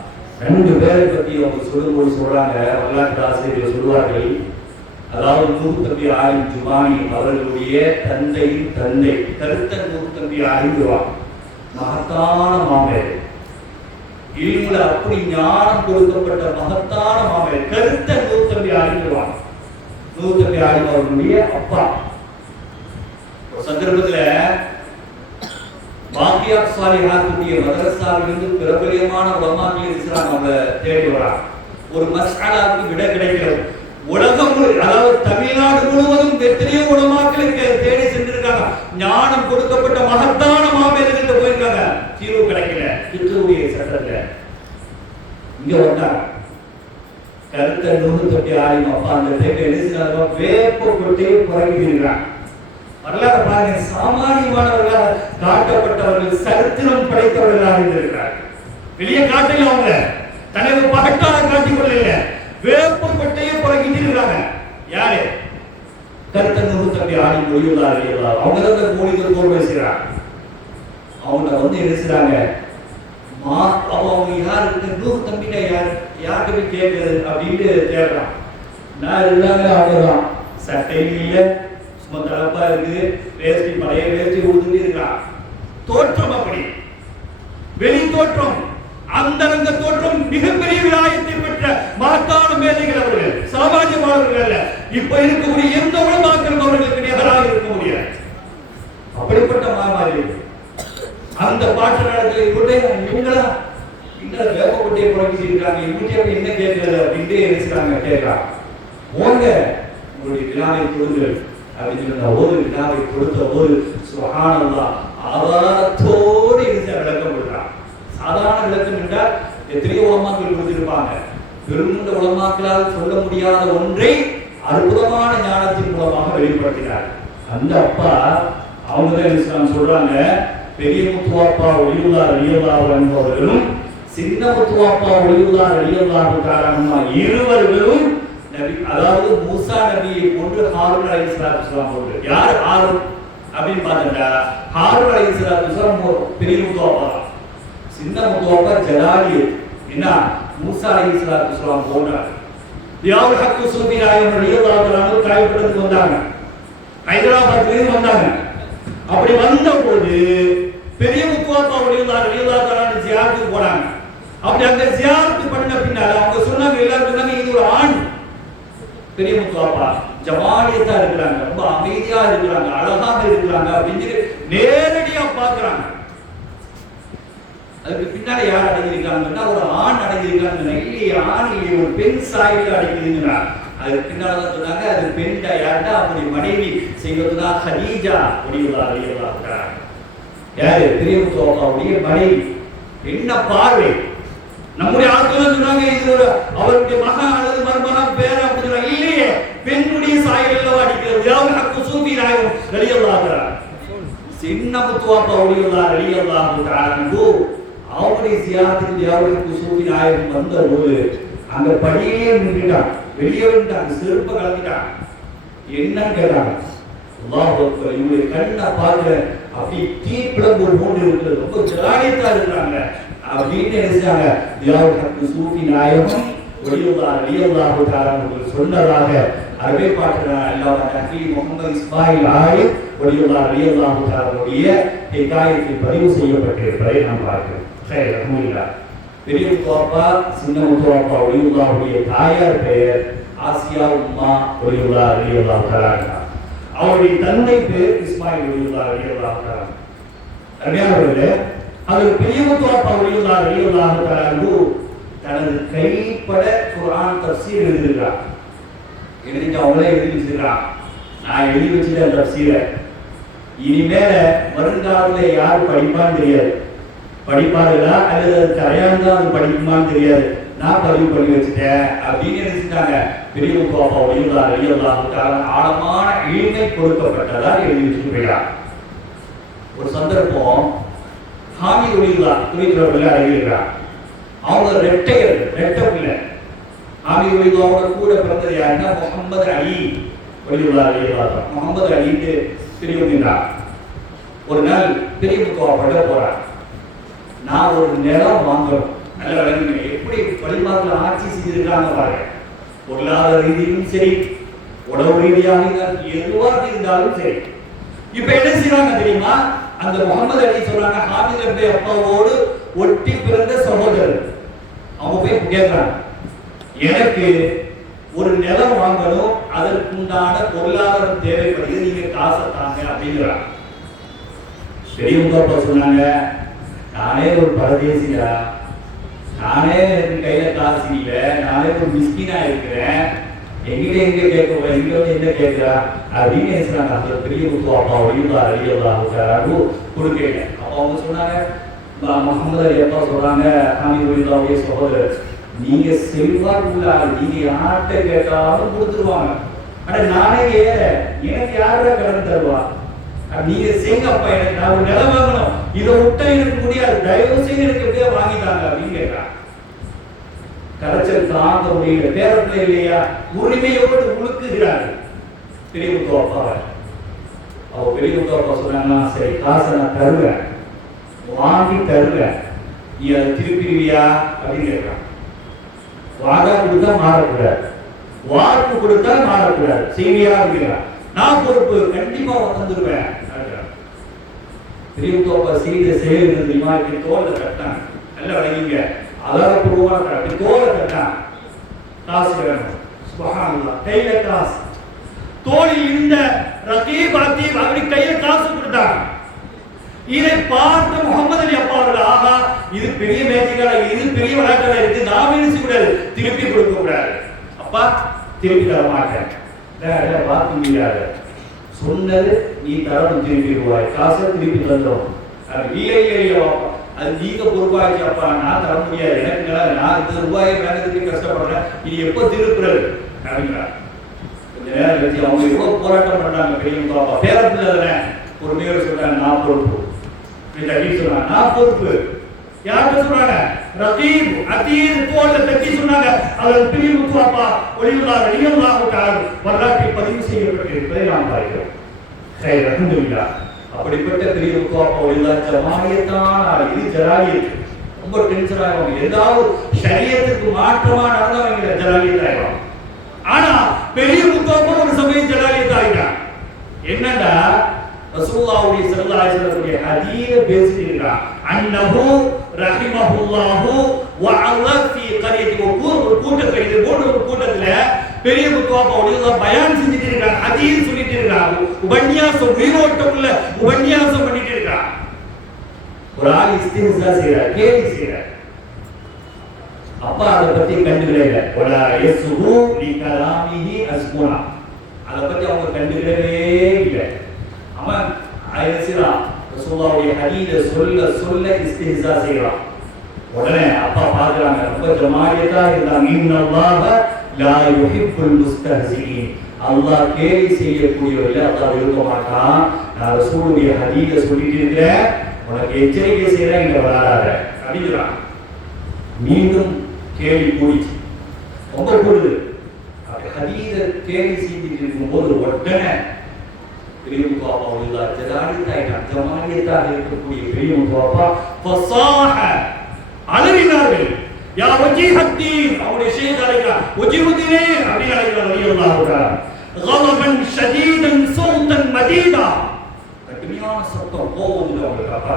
ரெண்டு பேரை பத்தி அவங்க சொல்லும்போது சொல்றாங்க, வரலாற்று ஆசிரியர்கள் சொல்வார்கள், அதாவது நூறு தம்பி ஆலிம் ஜுபானி அவர்களுடைய தந்தையின் தந்தை கருத்த நூறு தம்பி ஆலிம் மகத்தான மாமேர், இல்முல அப்படி ஞானம் கொடுக்கப்பட்ட மகத்தான மாமேர் கருத்த நூறு தம்பி ஆலிம் நூறு தம்பி ஆலிம் அவர்களுடைய அப்பா. ஒரு சந்தர்ப்பத்துல பாக்கியாத் சாலிஹாத்துடைய மதரசாவிலிருந்து பிரபலியமான உலமாக்கள் இஸ்லாம் அவங்க தேடி வராங்க. ஒரு மஸ்அலாவுக்கு விட கிடைக்கிறது. உலகம் அதாவது தமிழ்நாடு முழுவதும் எத்தனையோ உலமாக்களுக்கு தேடி சென்றிருக்காங்க. ஞானம் கொடுக்கப்பட்ட மகத்தான மாமேதர்கிட்ட போயிருக்காங்க, தீர்வு கிடைக்கல. பித்ருடைய சட்டத்துல இங்க வந்தாங்க. கருத்த நூறு தொட்டி ஆலிம் அப்பா அந்த தேவை எழுதினாங்க, வேப்ப கொட்டே புறங்கிருக்கிறாங்க. வரலாறு பாருங்க, சாமானியமானவர்களாக காட்டப்பட்டவர்கள், சரித்திரம் படைத்தவர்களாக இருந்திருக்கிறார்கள். வெளியே காட்டல, அவங்க தனது பகட்டால காட்டிக் கொள்ளல, வேப்பப்பட்டையே புறங்கிட்டு இருக்காங்க. யாரு? கருத்த நூறு தம்பி ஆடி மொழியுள்ளார். அவங்க தான் மொழிகள் போர் பேசுகிறாங்க. அவங்க வந்து எழுதுறாங்க, அவங்க யாரு நூறு தம்பிட்ட யார்கிட்ட போய் கேட்கறது அப்படின்னு தேடுறான். நான் இருந்தாங்க, அவங்கதான் சட்டையும் இல்லை, தலப்பா இருக்கு, வேஷ்டி பழைய வேஷ்டி ஊதுட்டு இருக்கான். தோற்றம் அப்படி, வெளி தோற்றம், அந்தரங்க தோற்றம், மிகப்பெரிய விலாயத்தை பெற்ற மகத்தான மேதைகள் அவர்கள், சாமானியமானவர்கள் அல்ல. இப்ப இருக்கக்கூடிய எந்த உலமாக்களும் அவர்களுக்கு நிகராக இருக்க முடியாது. அப்படிப்பட்ட மாமாரி அந்த பாட்டு நடத்துல கூட இவங்களா இந்த வேப்பப்பட்டியை புறக்கிட்டு இருக்காங்க, இவங்க என்ன கேட்கறது அப்படின்ட்டு எழுதுறாங்க. கேட்கறாங்க, ஓங்க உங்களுடைய விழாவை கொடுங்கள் அப்படின்னு ஒரு விழாவை கொடுத்த ஒரு சுப்ஹானல்லாஹ் ஆதாரத்தோடு இருந்த விளக்கம் கொடுக்கிறான். சாதாரண விளக்கம் என்றால் எத்தனையோ உலமாக்கள் கொடுத்திருப்பாங்க. பெருந்த உலமாக்களால் சொல்ல முடியாத ஒன்றை அற்புதமான ஞானத்தின் மூலமாக வெளிப்படுத்தினார். அந்த அப்பா அவங்க தான் சொல்றாங்க, பெரிய முத்துவாப்பா ரலியல்லாஹு அன்ஹு அவர்களும் சின்ன முத்துவாப்பா ரலியல்லாஹு தஆலா இருவர்களும் நபி, அதாவது மூசா நபியை போன்று ஹாரூன் அலைஹிஸ்ஸலாம் போன்று. யார் ஹாரூன் அப்படின்னு பார்த்தா, ஹாரூன் அலைஹிஸ்ஸலாம் பெரிய முத்துவாப்பா, சின்ன முத்துவாப்பா ஜலாலியத். என்ன? மூசா அலைஹிஸ்ஸலாம் போன்றார். தியாவுல் ஹக் சூஃபி நாயகம் ரலியல்லாஹு தஆலா காயப்பட்டதுக்கு வந்தாங்க, ஹைதராபாத்ல வந்தாங்க. அப்படி வந்த போது பெரிய முத்துவாப்பா ரலியல்லாஹு தஆலா ஜியாரத்துக்கு போனாங்க. அப்படி அங்க ஜியாரத்து பண்ண பின்னால அவங்க சொன்னாங்க, எல்லாரும் சொன்னாங்க, இது ஒரு ஆண். பெரிய முத்துவாப்பா ஜமாலியத்தா இருக்கிறாங்க, ரொம்ப அமைதியா இருக்கிறாங்க, அழகாக இருக்கிறாங்க அப்படின்னு நேரடியா பாக்குறாங்க. அதுக்கு பின்னால யார் அடங்கியிருக்காங்கன்னா ஒரு ஆண் அடங்கியிருக்காங்க. இல்லையே, ஆண் இல்லையே, ஒரு பெண் சாயல் அடங்கியிருக்கிறார். அதுக்கு பின்னால்தான் சொன்னாங்க, அது பெண் யாருன்னா அவருடைய மனைவி செய்வதுதான் ஹதீஜா ரலியல்லாஹு தஆலா. யாரு? பெரிய முத்துவாப்பாவுடைய மனைவி. என்ன பார்வை! நம்முடைய ஆட்கள் சொன்னாங்க, இது ஒரு அவருடைய மகன் அல்லது மருமகன் பேர அப்படி சொன்னாங்க. இல்லையே, பெண்ணுடைய சாயல் எல்லாம் அடிக்கிறது. யாவும் ஹக்கு சூஃபி நாயகம் ரலியல்லாஹு தஆலா, சின்ன முத்துவாப்பா ரலியல்லாஹு தஆலா அவருடைய ஜியாரத்துக்கு யாவும் ஹக்கு சூஃபி நாயகம் வந்த போது அங்க படியே நின்றுட்டான், வெளியே வந்துட்டாங்க, செருப்ப கலந்துட்டான். என்னன்னு கேட்டாங்க, அல்லாஹ் அக்பர், இவருடைய கண்ணை பார்க்கிற அப்படி தீப்பிளம்பு போன்று இருக்கிறது, ரொம்ப ஜலாலியத்தா இருக்கிறாங்க அப்படின்னு நினைச்சாங்க. தியாவுல் ஹக் சூஃபி நாயகம் ரலியல்லாஹு தஆலா சொன்னதாக அரபி பாட்டுல அல்லாஹ் நபி முஹம்மது இஸ்மாயில் ஆலிம் ரலியல்லாஹு தஆலாவுடைய ஹிகாயத்தில் பதிவு செய்யப்பட்டிருப்பதை நாம் பார்க்கிறோம். அல்ஹம்துலில்லாஹ். பெரிய முத்துவாப்பா சின்ன முத்துவாப்பா ரலியல்லாஹுடைய தாயார் பெயர் ஆசியா உம்மா ரலியல்லாஹு தஆலா. அவருடைய தந்தை பேர் இஸ்மாயில் ரலியல்லாஹு தஆலா. அருமையானவர்களே, அதில் பெரியமுத்துவாப்பா ரலியல்லாஹு தஆலா தனது கைப்பட குர்ஆன் தஃசீர் எழுதியிருக்கிறார். எழுதிட்டு அவங்களே எழுதி வச்சிருக்கிறான். நான் எழுதி வச்சுட்டேன் தஃசீரை. இனிமேல வருங்காலத்தில் யார் படிப்பான்னு தெரியாது. படிப்பார்களா அல்லது அது தரையாண்டா அது படிக்குமான்னு தெரியாது. நான் பதிவு பண்ணி வச்சுட்டேன் அப்படின்னு நினைச்சிட்டாங்க. பெரியமுத்துவாப்பா ரலியல்லாஹு தஆலா ஆழமான இல்மை கொடுக்கப்பட்டதாக எழுதி வச்சுட்டு போயிட்டார். ஒரு சந்தர்ப்பம் ஹாமி துணிக்கிறவர்கள் அறிவிக்கிறார். அவங்க ரெட்டை பிள்ளை. ஹாமி அவங்களோட கூட பிறந்தது யாருன்னா முகமது அலி முகமது அலின்னு தெரியவங்கிறார். ஒரு நாள் பெரியமுத்துவாப்பட்ட போறார். நான் ஒரு நிலம் வாங்கணும். நல்ல விளங்குங்க, எப்படி பள்ளிவாசல ஆட்சி செஞ்சிருக்காங்க பாருங்க. பொருளாதார ரீதியிலும் சரி, உணவு ரீதியாக எதுவாக இருந்தாலும் சரி. இப்ப என்ன செய்வாங்க தெரியுமா? அந்த முகமது அலி சொல்றாங்க, ஹாமித் அலி அப்பாவோடு ஒட்டி பிறந்த சகோதரர். அவங்க போய் கேட்கிறாங்க, எனக்கு ஒரு நிலம் வாங்கணும், அதற்குண்டான பொருளாதாரம் தேவைப்படுகிறது, நீங்க காசை தாங்க அப்படிங்கிறாங்க. பெரியவங்க சொன்னாங்க, நானே ஒரு பரதேசியா, நானே எனக்கு கையில காசு இல்லை, நானே ஒரு மிஸ்கினா இருக்கிறேன், எங்கிட்ட எங்க கேட்க இங்க வந்து என்ன கேட்கிறா அப்படின்னு சொன்னாங்க. அந்த பெரியமுத்துவாப்பா ரலியல்லாஹு தஆலா கொடுக்கல. அப்போ அவங்க சொன்னாங்க, முகமது அலி அப்பா சொல்றாங்க, ஹாமிதுல்லாவுடைய சகோதரர், நீங்க செல்வாக்கு உள்ள ஆள், நீங்க யார்கிட்ட கேட்டாலும் கொடுத்துருவாங்க. ஆனா நானே எனக்கு யார கடன் தருவா? நீங்க செய்யுங்க அப்பா, எனக்கு நான் ஒரு நிலம் வாங்கணும், இதை விட்டா எனக்கு முடியாது, தயவு செய்து எனக்கு எப்படியா வாங்கிட்டாங்க அப்படின்னு கேட்கிறான். கரைச்சல் தாங்க முடியல, பேரப்பிள்ளை இல்லையா, உரிமையோடு உழுக்குகிறார்கள் பெரியமுத்துவாப்பாவை. அவ பெரியமுத்துவாப்பா சொன்னாங்கன்னா, சரி காசை நான் தருவேன், வாங்கி தருவேன், நீ அதை திருப்பிடுவியா அப்படின்னு கேட்கிறான். வாடா கொடுத்தா மாறக்கூடாது, வாக்கு கொடுத்தா மாறக்கூடாது, செய்வியா அப்படிங்கிறான். நான் பொறுப்பு, கண்டிப்பா வந்துருவேன். பெரியமுத்துவாப்பா செய்த செயல் தெரியுமா? இப்படி தோல்ல கட்டான். நல்லா வழங்கிங்க, அதாரப்பூர்வமா அப்படி தோலை கட்டான். காசு வேணும், சுப்ஹானல்லாஹ், கையில காசு. தோளில் இருந்த ரகீப் அதீப் அப்படி கையில காசு கொடுத்தாங்க. இதை பார்த்த முகமது அலி அப்பா அவர்கள், ஆகா இது பெரிய மேஜிக்கா, இது பெரிய விளையாட்டா இருக்கு, நாம என்ன செய்யக்கூடாது, திருப்பி கொடுக்க கூடாது. அப்பா திருப்பி தர மாட்டேன், பார்த்து முடியாது, சொன்னது நீ தரணும், திருப்பி ரூபாய் காசை திருப்பி தந்துடும். இல்லையா, அது நீங்க பொறுப்பாச்சு அப்பா, நான் தர முடியாது, எனக்கு நான் இந்த ரூபாயை வேலைக்கு கஷ்டப்படுறேன், நீ எப்போ திருப்புறது அப்படிங்கிறார். கொஞ்ச நேரம் கழிச்சு அவங்க எவ்வளவு போராட்டம் பண்றாங்க. பெரியமுத்துவாப்பா பேரப்பிள்ளை தானே, பொறுமையோடு சொல்றாங்க, நான் பொறுப்பு சொன்னாங்க, நான் பொறுப்பு. யார்கிட்ட சொல்றாங்க? ரகீப் அதீப் தோல்ல தட்டி சொன்னாங்க. அவர் பெரியமுத்துவாப்பா ரலியல்லாஹு தஆலா வரலாற்றில் பதிவு செய்யப்பட்டிருப்பதை நாம் பார்க்கிறோம். சரி, அல்ஹம்துலில்லாஹ். அப்படிப்பட்ட பெரியமுத்துவாப்பா ஜமாலியத்தான், இது ஜலாலியத். ரொம்ப டென்ஷன் ஆகும், ஏதாவது ஷரியத்துக்கு மாற்றமா நடந்தவங்க ஜலாலியத் ஆயிடும். ஆனா பெரியமுத்துவாப்பா ஒரு சமயம் ஜலாலியத் ஆயிட்டான். என்னடா, ரசூலுல்லாஹி ஸல்லல்லாஹு அலைஹி வஸல்லம் ஹதீஸ பேசிட்டு இருக்கான். அன்னஹு ரஹிமஹுல்லாஹு வ அலஃபி கரியதி, ஒரு கூட்டத்துல, இது போன்ற ஒரு கூட்டத்துல பெரியமுத்துவாப்பா ரலியல்லாஹு பயான் செஞ்சிட்டு இருக்காங்க, ஹதீஸ் சொல்லிட்டு இருக்காங்க, உபன்யாசம், உயிரோட்டம் உள்ள உபன்யாசம் பண்ணிட்டு இருக்காங்க. ஒரு ஆள் இஸ்திஹ்ஸா செய்றார், கேலி செய்றார். அப்பா அதை பத்தி கண்டுக்கல, வலா யஸ்ஹு லி கலாமிஹி அஸ்குனா, அதை பத்தி அவங்க கண்டுக்கவே இல்லை. அவன் ஐசிரா ரசூலுல்லாஹி ஹதீஸ சொல்ல இஸ்திஹ்ஸா செய்றான். உடனே அப்பா பார்க்கறாங்க, ரொம்ப ஜமாலியத்தா இருந்தாங்க. இன்னல்லாஹ லா யுஹிப்புல் முஸ்தஹ்ஸின், அல்லாஹ் கேலி செய்யக்கூடியவர்களை அல்லாஹ் விரும்ப மாட்டான். நான் ரசூலுல்லாஹி ஹதீஸ சொல்லிட்டு இருக்கிறேன், உனக்கு எச்சரிக்கை செய்றேன், இங்க வராத அப்படிங்கிறான். மீண்டும் கேலி கூடிச்சு, ரொம்ப கூடுது. ஹதீஸ கேலி செஞ்சுட்டு இருக்கும்போது உடனே பெரியமுத்துவாப்பா ஜமாலியத்தாக இருக்கக்கூடிய பெரியமுத்துவாப்பா ஃபஸாஹ அலறினார்கள். யா வஜீஹத்தீன், அவருடைய ஷேக் அழைக்கிறார், வஜீஹுத்தீனே அப்படி அழைக்கிறார் ரலியல்லாஹு தஆலா. கலபன் ஷதீதன் சௌதன் மதீதா, கடுமையான சத்தம், கோபம் வந்து அவங்களுக்கு அப்பா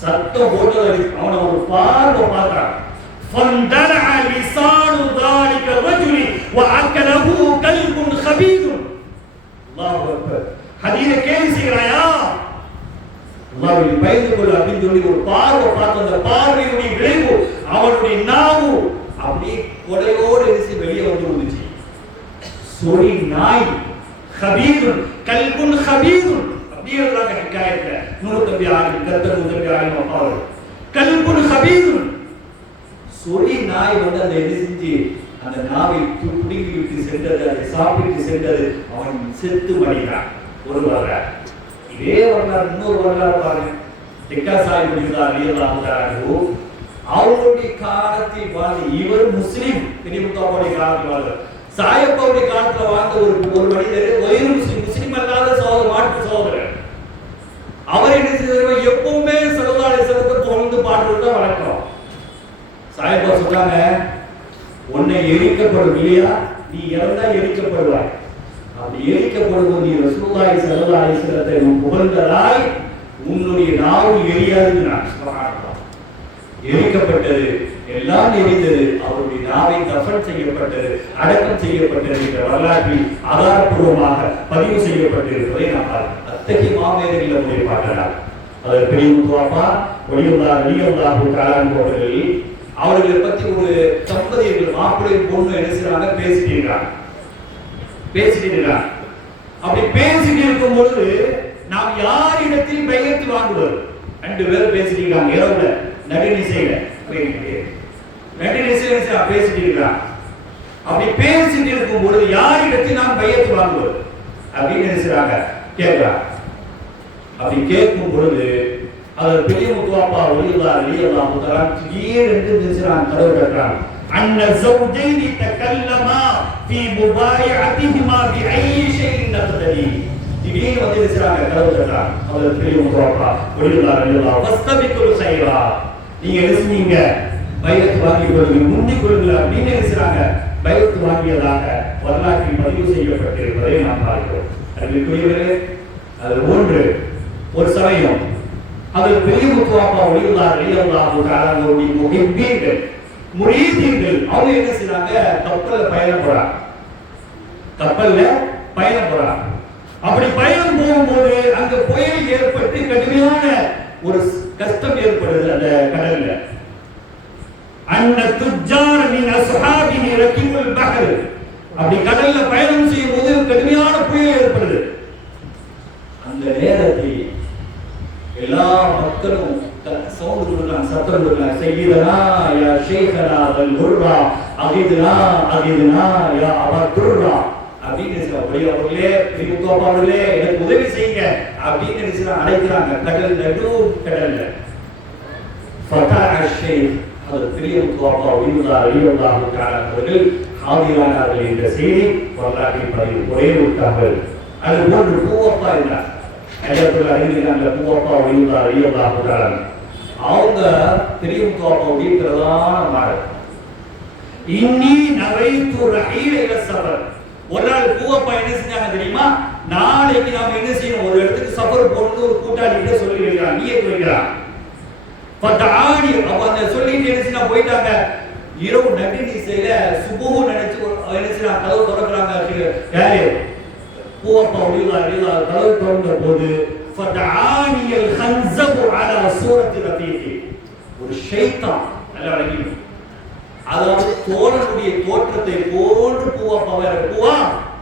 சத்தம் போட்டது. அவனை ஒரு பார்வை பார்த்தான். ஃபந்தலஅ லிசானு ذلك الرجل وأكله كلب خبيث. அல்லாஹ் அக்பர். ஹதீஸ கேலி செய்றாயா? அல்லாஹ்வை பயந்து கொள் அப்படின்னு சொல்லி ஒரு பார்வை பார்த்து அந்த பார்வையுடைய விளைவு அவனுடைய நாவு அப்படியே கொடையோடு இருந்து வெளியே வந்து விழுந்துச்சு. சொறி நாய் ஹபீதுன் கல்புன் ஹபீதுன் அப்படியே சொல்றாங்க ஹிகாயத்துல 156 கர்த்தர் 156 அப்பாவர் கல்புன் ஹபீதுன் சொறி நாய் வந்து அந்த என்ன செஞ்சு அந்த நாவை துப்பிடிக்கு விட்டு சென்றது, அதை சாப்பிட்டு சென்றது, அவன் செத்து மடிகிறான். ஒரு வரலாறு. இதே வரலாறு இன்னொரு வரலாறு பாருங்க. டெக்கா சாஹிப் ரலியல்லாஹு தஆலா அவருடைய காலத்தில் வாழ்ந்த இவர் முஸ்லிம், பெரியமுத்தாவுடைய காலத்தில் வாழ்ந்தார். சாயப்பாவுடைய காலத்தில் வாழ்ந்த ஒரு மனிதர் ஒரு முஸ்லிம் அல்லாத சகோதரர், மாற்று சகோதரர். அவர் என்ன செய்தார்? எப்பவுமே ஸல்லல்லாஹு அலைஹி வஸல்லம் புகழ்ந்து பாடுறது தான் வழக்கம். சாயப்பா சொல்றாங்க, உன்னை எரிக்கப்படும் இல்லையா, நீ இறந்தா எரிக்கப்படுவாய். அப்படி எரிக்கப்படும் நீ ரசூலுல்லாஹி ஸல்லல்லாஹு அலைஹி வஸல்லத்தை புகழ்ந்ததால் உன்னுடைய நாவு எரியாதுன்னார். சுப்ஹானல்லாஹ். எரிக்கப்பட்டது, எல்லாம் எரிந்தது, அவருடைய நாவை தஃபன் செய்யப்பட்டது, அடக்கம் செய்யப்பட்டது என்ற வரலாற்றில் ஆதாரப்பூர்வமாக பதிவு செய்யப்பட்டிருப்பதை நாம் பார்க்கிறோம். அத்தகைய மாமேதைகள் நம்முடைய பார்க்கலாம். அதற்கு பெரியமுத்துவாப்பா ரலியல்லாஹு தஆலா அவர்கள் அவர்களை பத்தி ஒரு தம்பதியர்கள் மாப்பிள்ளை பொண்ணு என்ன செய்றாங்க, பேசிட்டு இருக்காங்க. அப்படி பேசிட்டு இருக்கும் பொழுது நாம் யாரிடத்தில் பையத்து வாங்குவது? ரெண்டு பேரும் பேசிட்டு இருக்காங்க. இரவுல நடுநிசையில பேசிட்டு இருக்காங்க. அப்படி பேசிட்டு இருக்கும் பொழுது யாரிடத்தில் நாம் பையத்து வாங்குவது அப்படின்னு நினைச்சாங்க, கேட்கிறாங்க. அப்படி கேட்கும் பொழுது அவர் பெரியமுத்துவாப்பா ரலியல்லாஹு தஆலா திடீரென்று நினைச்சாங்க, கதவு தட்டுறாங்க. அன்ன ஸௌஜைனி தகல்லமா ஃபீ முபாயிஅதிஹிமா பிஐ ஷைஇன் நக்தலி. திடீரென்று வந்து நினைச்சாங்க, கதவு தட்டுறாங்க. அவர் பெரியமுத்துவாப்பா ரலியல்லாஹு வஸ்தபிகுல் கைரா, நீங்க எழுந்தீங்க பையத்து வாங்கி கொள்ளுங்க, முந்தி கொள்ளுங்க அப்படின்னு நினைச்சாங்க. பையத்து வாங்கியதாக வரலாற்றில் பதிவு செய்யப்பட்டிருப்பதை நாம் பார்க்கிறோம். அதுக்குரியவர்களே, அது ஒன்று. ஒரு சமயம் அதில் பெரியமுத்துவாப்பா ரலியல்லாஹு தஆலா முஹிப்பீன்கள், முரீதீன்கள் அவங்க என்ன செய்றாங்க, கப்பல்ல பயணம் போறாங்க. அப்படி பயணம் போகும்போது அங்க புயல் ஏற்பட்டு கடுமையான ஒரு கஷ்டம் ஏற்படுது அந்த கடல்ல. அன்ன துஜ்ஜார மின் அஸ்ஹாபிஹி ரகிபுல் பஹர், அப்படி கடல்ல பயணம் செய்யும் போது கடுமையான புயல் ஏற்படுது. அந்த நேரத்தில் எல்லா மக்களும் சவுண்ட் கொடுக்கிறாங்க, சத்தம் கொடுக்கிறாங்க. சையீதனா யா ஷேഖனா வல் குர்ரா அகிதுனா யா அபா குர்ரா அப்படின்னு சொல்றாங்க. அவர்களே, பெரியமுத்துவாப்பா அவர்களே, எனக்கு உதவி செய்யுங்க அப்படின்னு நினைச்சு அழைக்கிறாங்க. கடல்ல ஃபதா அஷ்-ஷைக் அது பெரியமுத்துவாப்பா ரலியல்லாஹு தஆலா அவர்கள் ஆதியானார்கள் என்ற செய்தி வரலாற்றில் பதிவு ஒரே விட்டார்கள். அது போன்று பூவப்பா இருந்தார். அறிஞர்கள் பூவப்பா ரலியல்லாஹு தஆலா அவங்க பெரியமுத்துவாப்பாவுடைய பிரதான மாடல். இன்னி நவைத்து ரஹீல இல சஃபர். ஒரு நாள் பூவப்பா என்ன செஞ்சாங்க தெரியுமா, நாளைக்கு நாம என்ன செய்யணும், ஒரு இடத்துக்கு சஃபர் போகணும்னு ஒரு கூட்டாளி கிட்ட சொல்லி வைக்கிறான், நியத் வைக்கிறான். ஃபதஆனி அப்ப அந்த சொல்லிட்டு என்ன செஞ்சா போயிட்டாங்க. இரவு நடுநிசையில சுபஹு நினைச்சு என்ன செஞ்சா கதவு திறக்கறாங்க. யாரு? பூவப்பா ரலியல்லாஹு கதவு திறந்த போது ஃபதஆனியல் ஹன்ஸபு அலா சூரத்தி ரஃபீகி, ஒரு ஷைத்தான் நல்லா அடங்கிடும், அதாவது தோழனுடைய தோற்றத்தை போன்று பூவப்பாவை, பூவா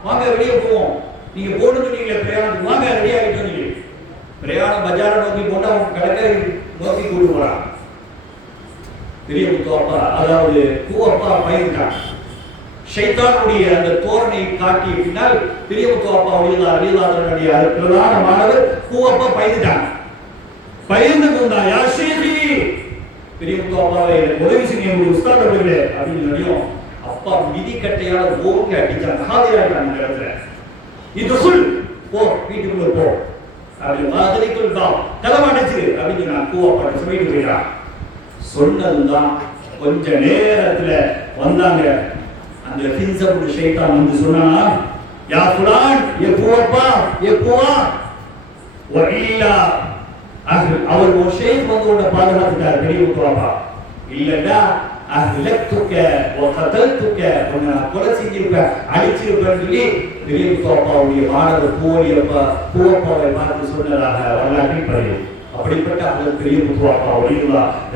வாங்க வெளியே போவோம், நீங்க போடுங்க, நீங்க பிரயாணம் வாங்க ரெடி ஆகிட்டு நீங்க பிரயாணம் பஜாரை நோக்கி போட்டா அவங்க கடற்கரை நோக்கி கூட்டு போறான். பெரியமுத்துவாப்பா அதாவது பூவப்பா பயந்துட்டான். ஷைத்தானுடைய அந்த தோரணை காட்டிய பின்னால் பெரியமுத்துவாப்பா ரலியல்லாஹு பிரதான மாணவர் பூவப்பா பயந்துட்டான். பயந்து கொண்டா, யா ஷேഖி பெரியமுத்துவாப்பாவை உதவி செய்ய உஸ்தாத் அவர்களே அப்படின்னு நினையும். அப்பா மிதி கட்டையால ஓங்கி அடிச்சாங்க. ஹாதியாயிட்டாங்க அந்த இடத்துல. இது சொல், போ வீட்டுக்குள்ள போ அப்படி மாதிரிக்குள் தான் கதவை அடைச்சிரு அப்படின்னு நான் பூவப்பா சொல்லிட்டு போயிட்டான். சொன்னதுதான் கொஞ்ச நேரத்துல வந்தாங்க. அந்த ஹின்ஸபுல் ஷைத்தான் வந்து சொன்னானா, யா ஃபுலான் ஏ பூவப்பா ஏ பூவா வஇல்லா அவர் ஒரு ஷேக் வந்து உன்னை பாதுகாத்துட்டார் பெரியமுத்துவாப்பா, இல்லடா அஹ்லக்துக வ கதல்துக, உன்னை நான் கொலை செஞ்சிருப்பேன் அடிச்சிருப்பேன்னு சொல்லி பெரியமுத்துவாப்பாவுடைய மாணவர் பூவப்பாவை பார்த்து சொன்னதாக வரலாற்றில் பதிவு. அப்படிப்பட்ட அந்த பெரிய முத்துவாப்பா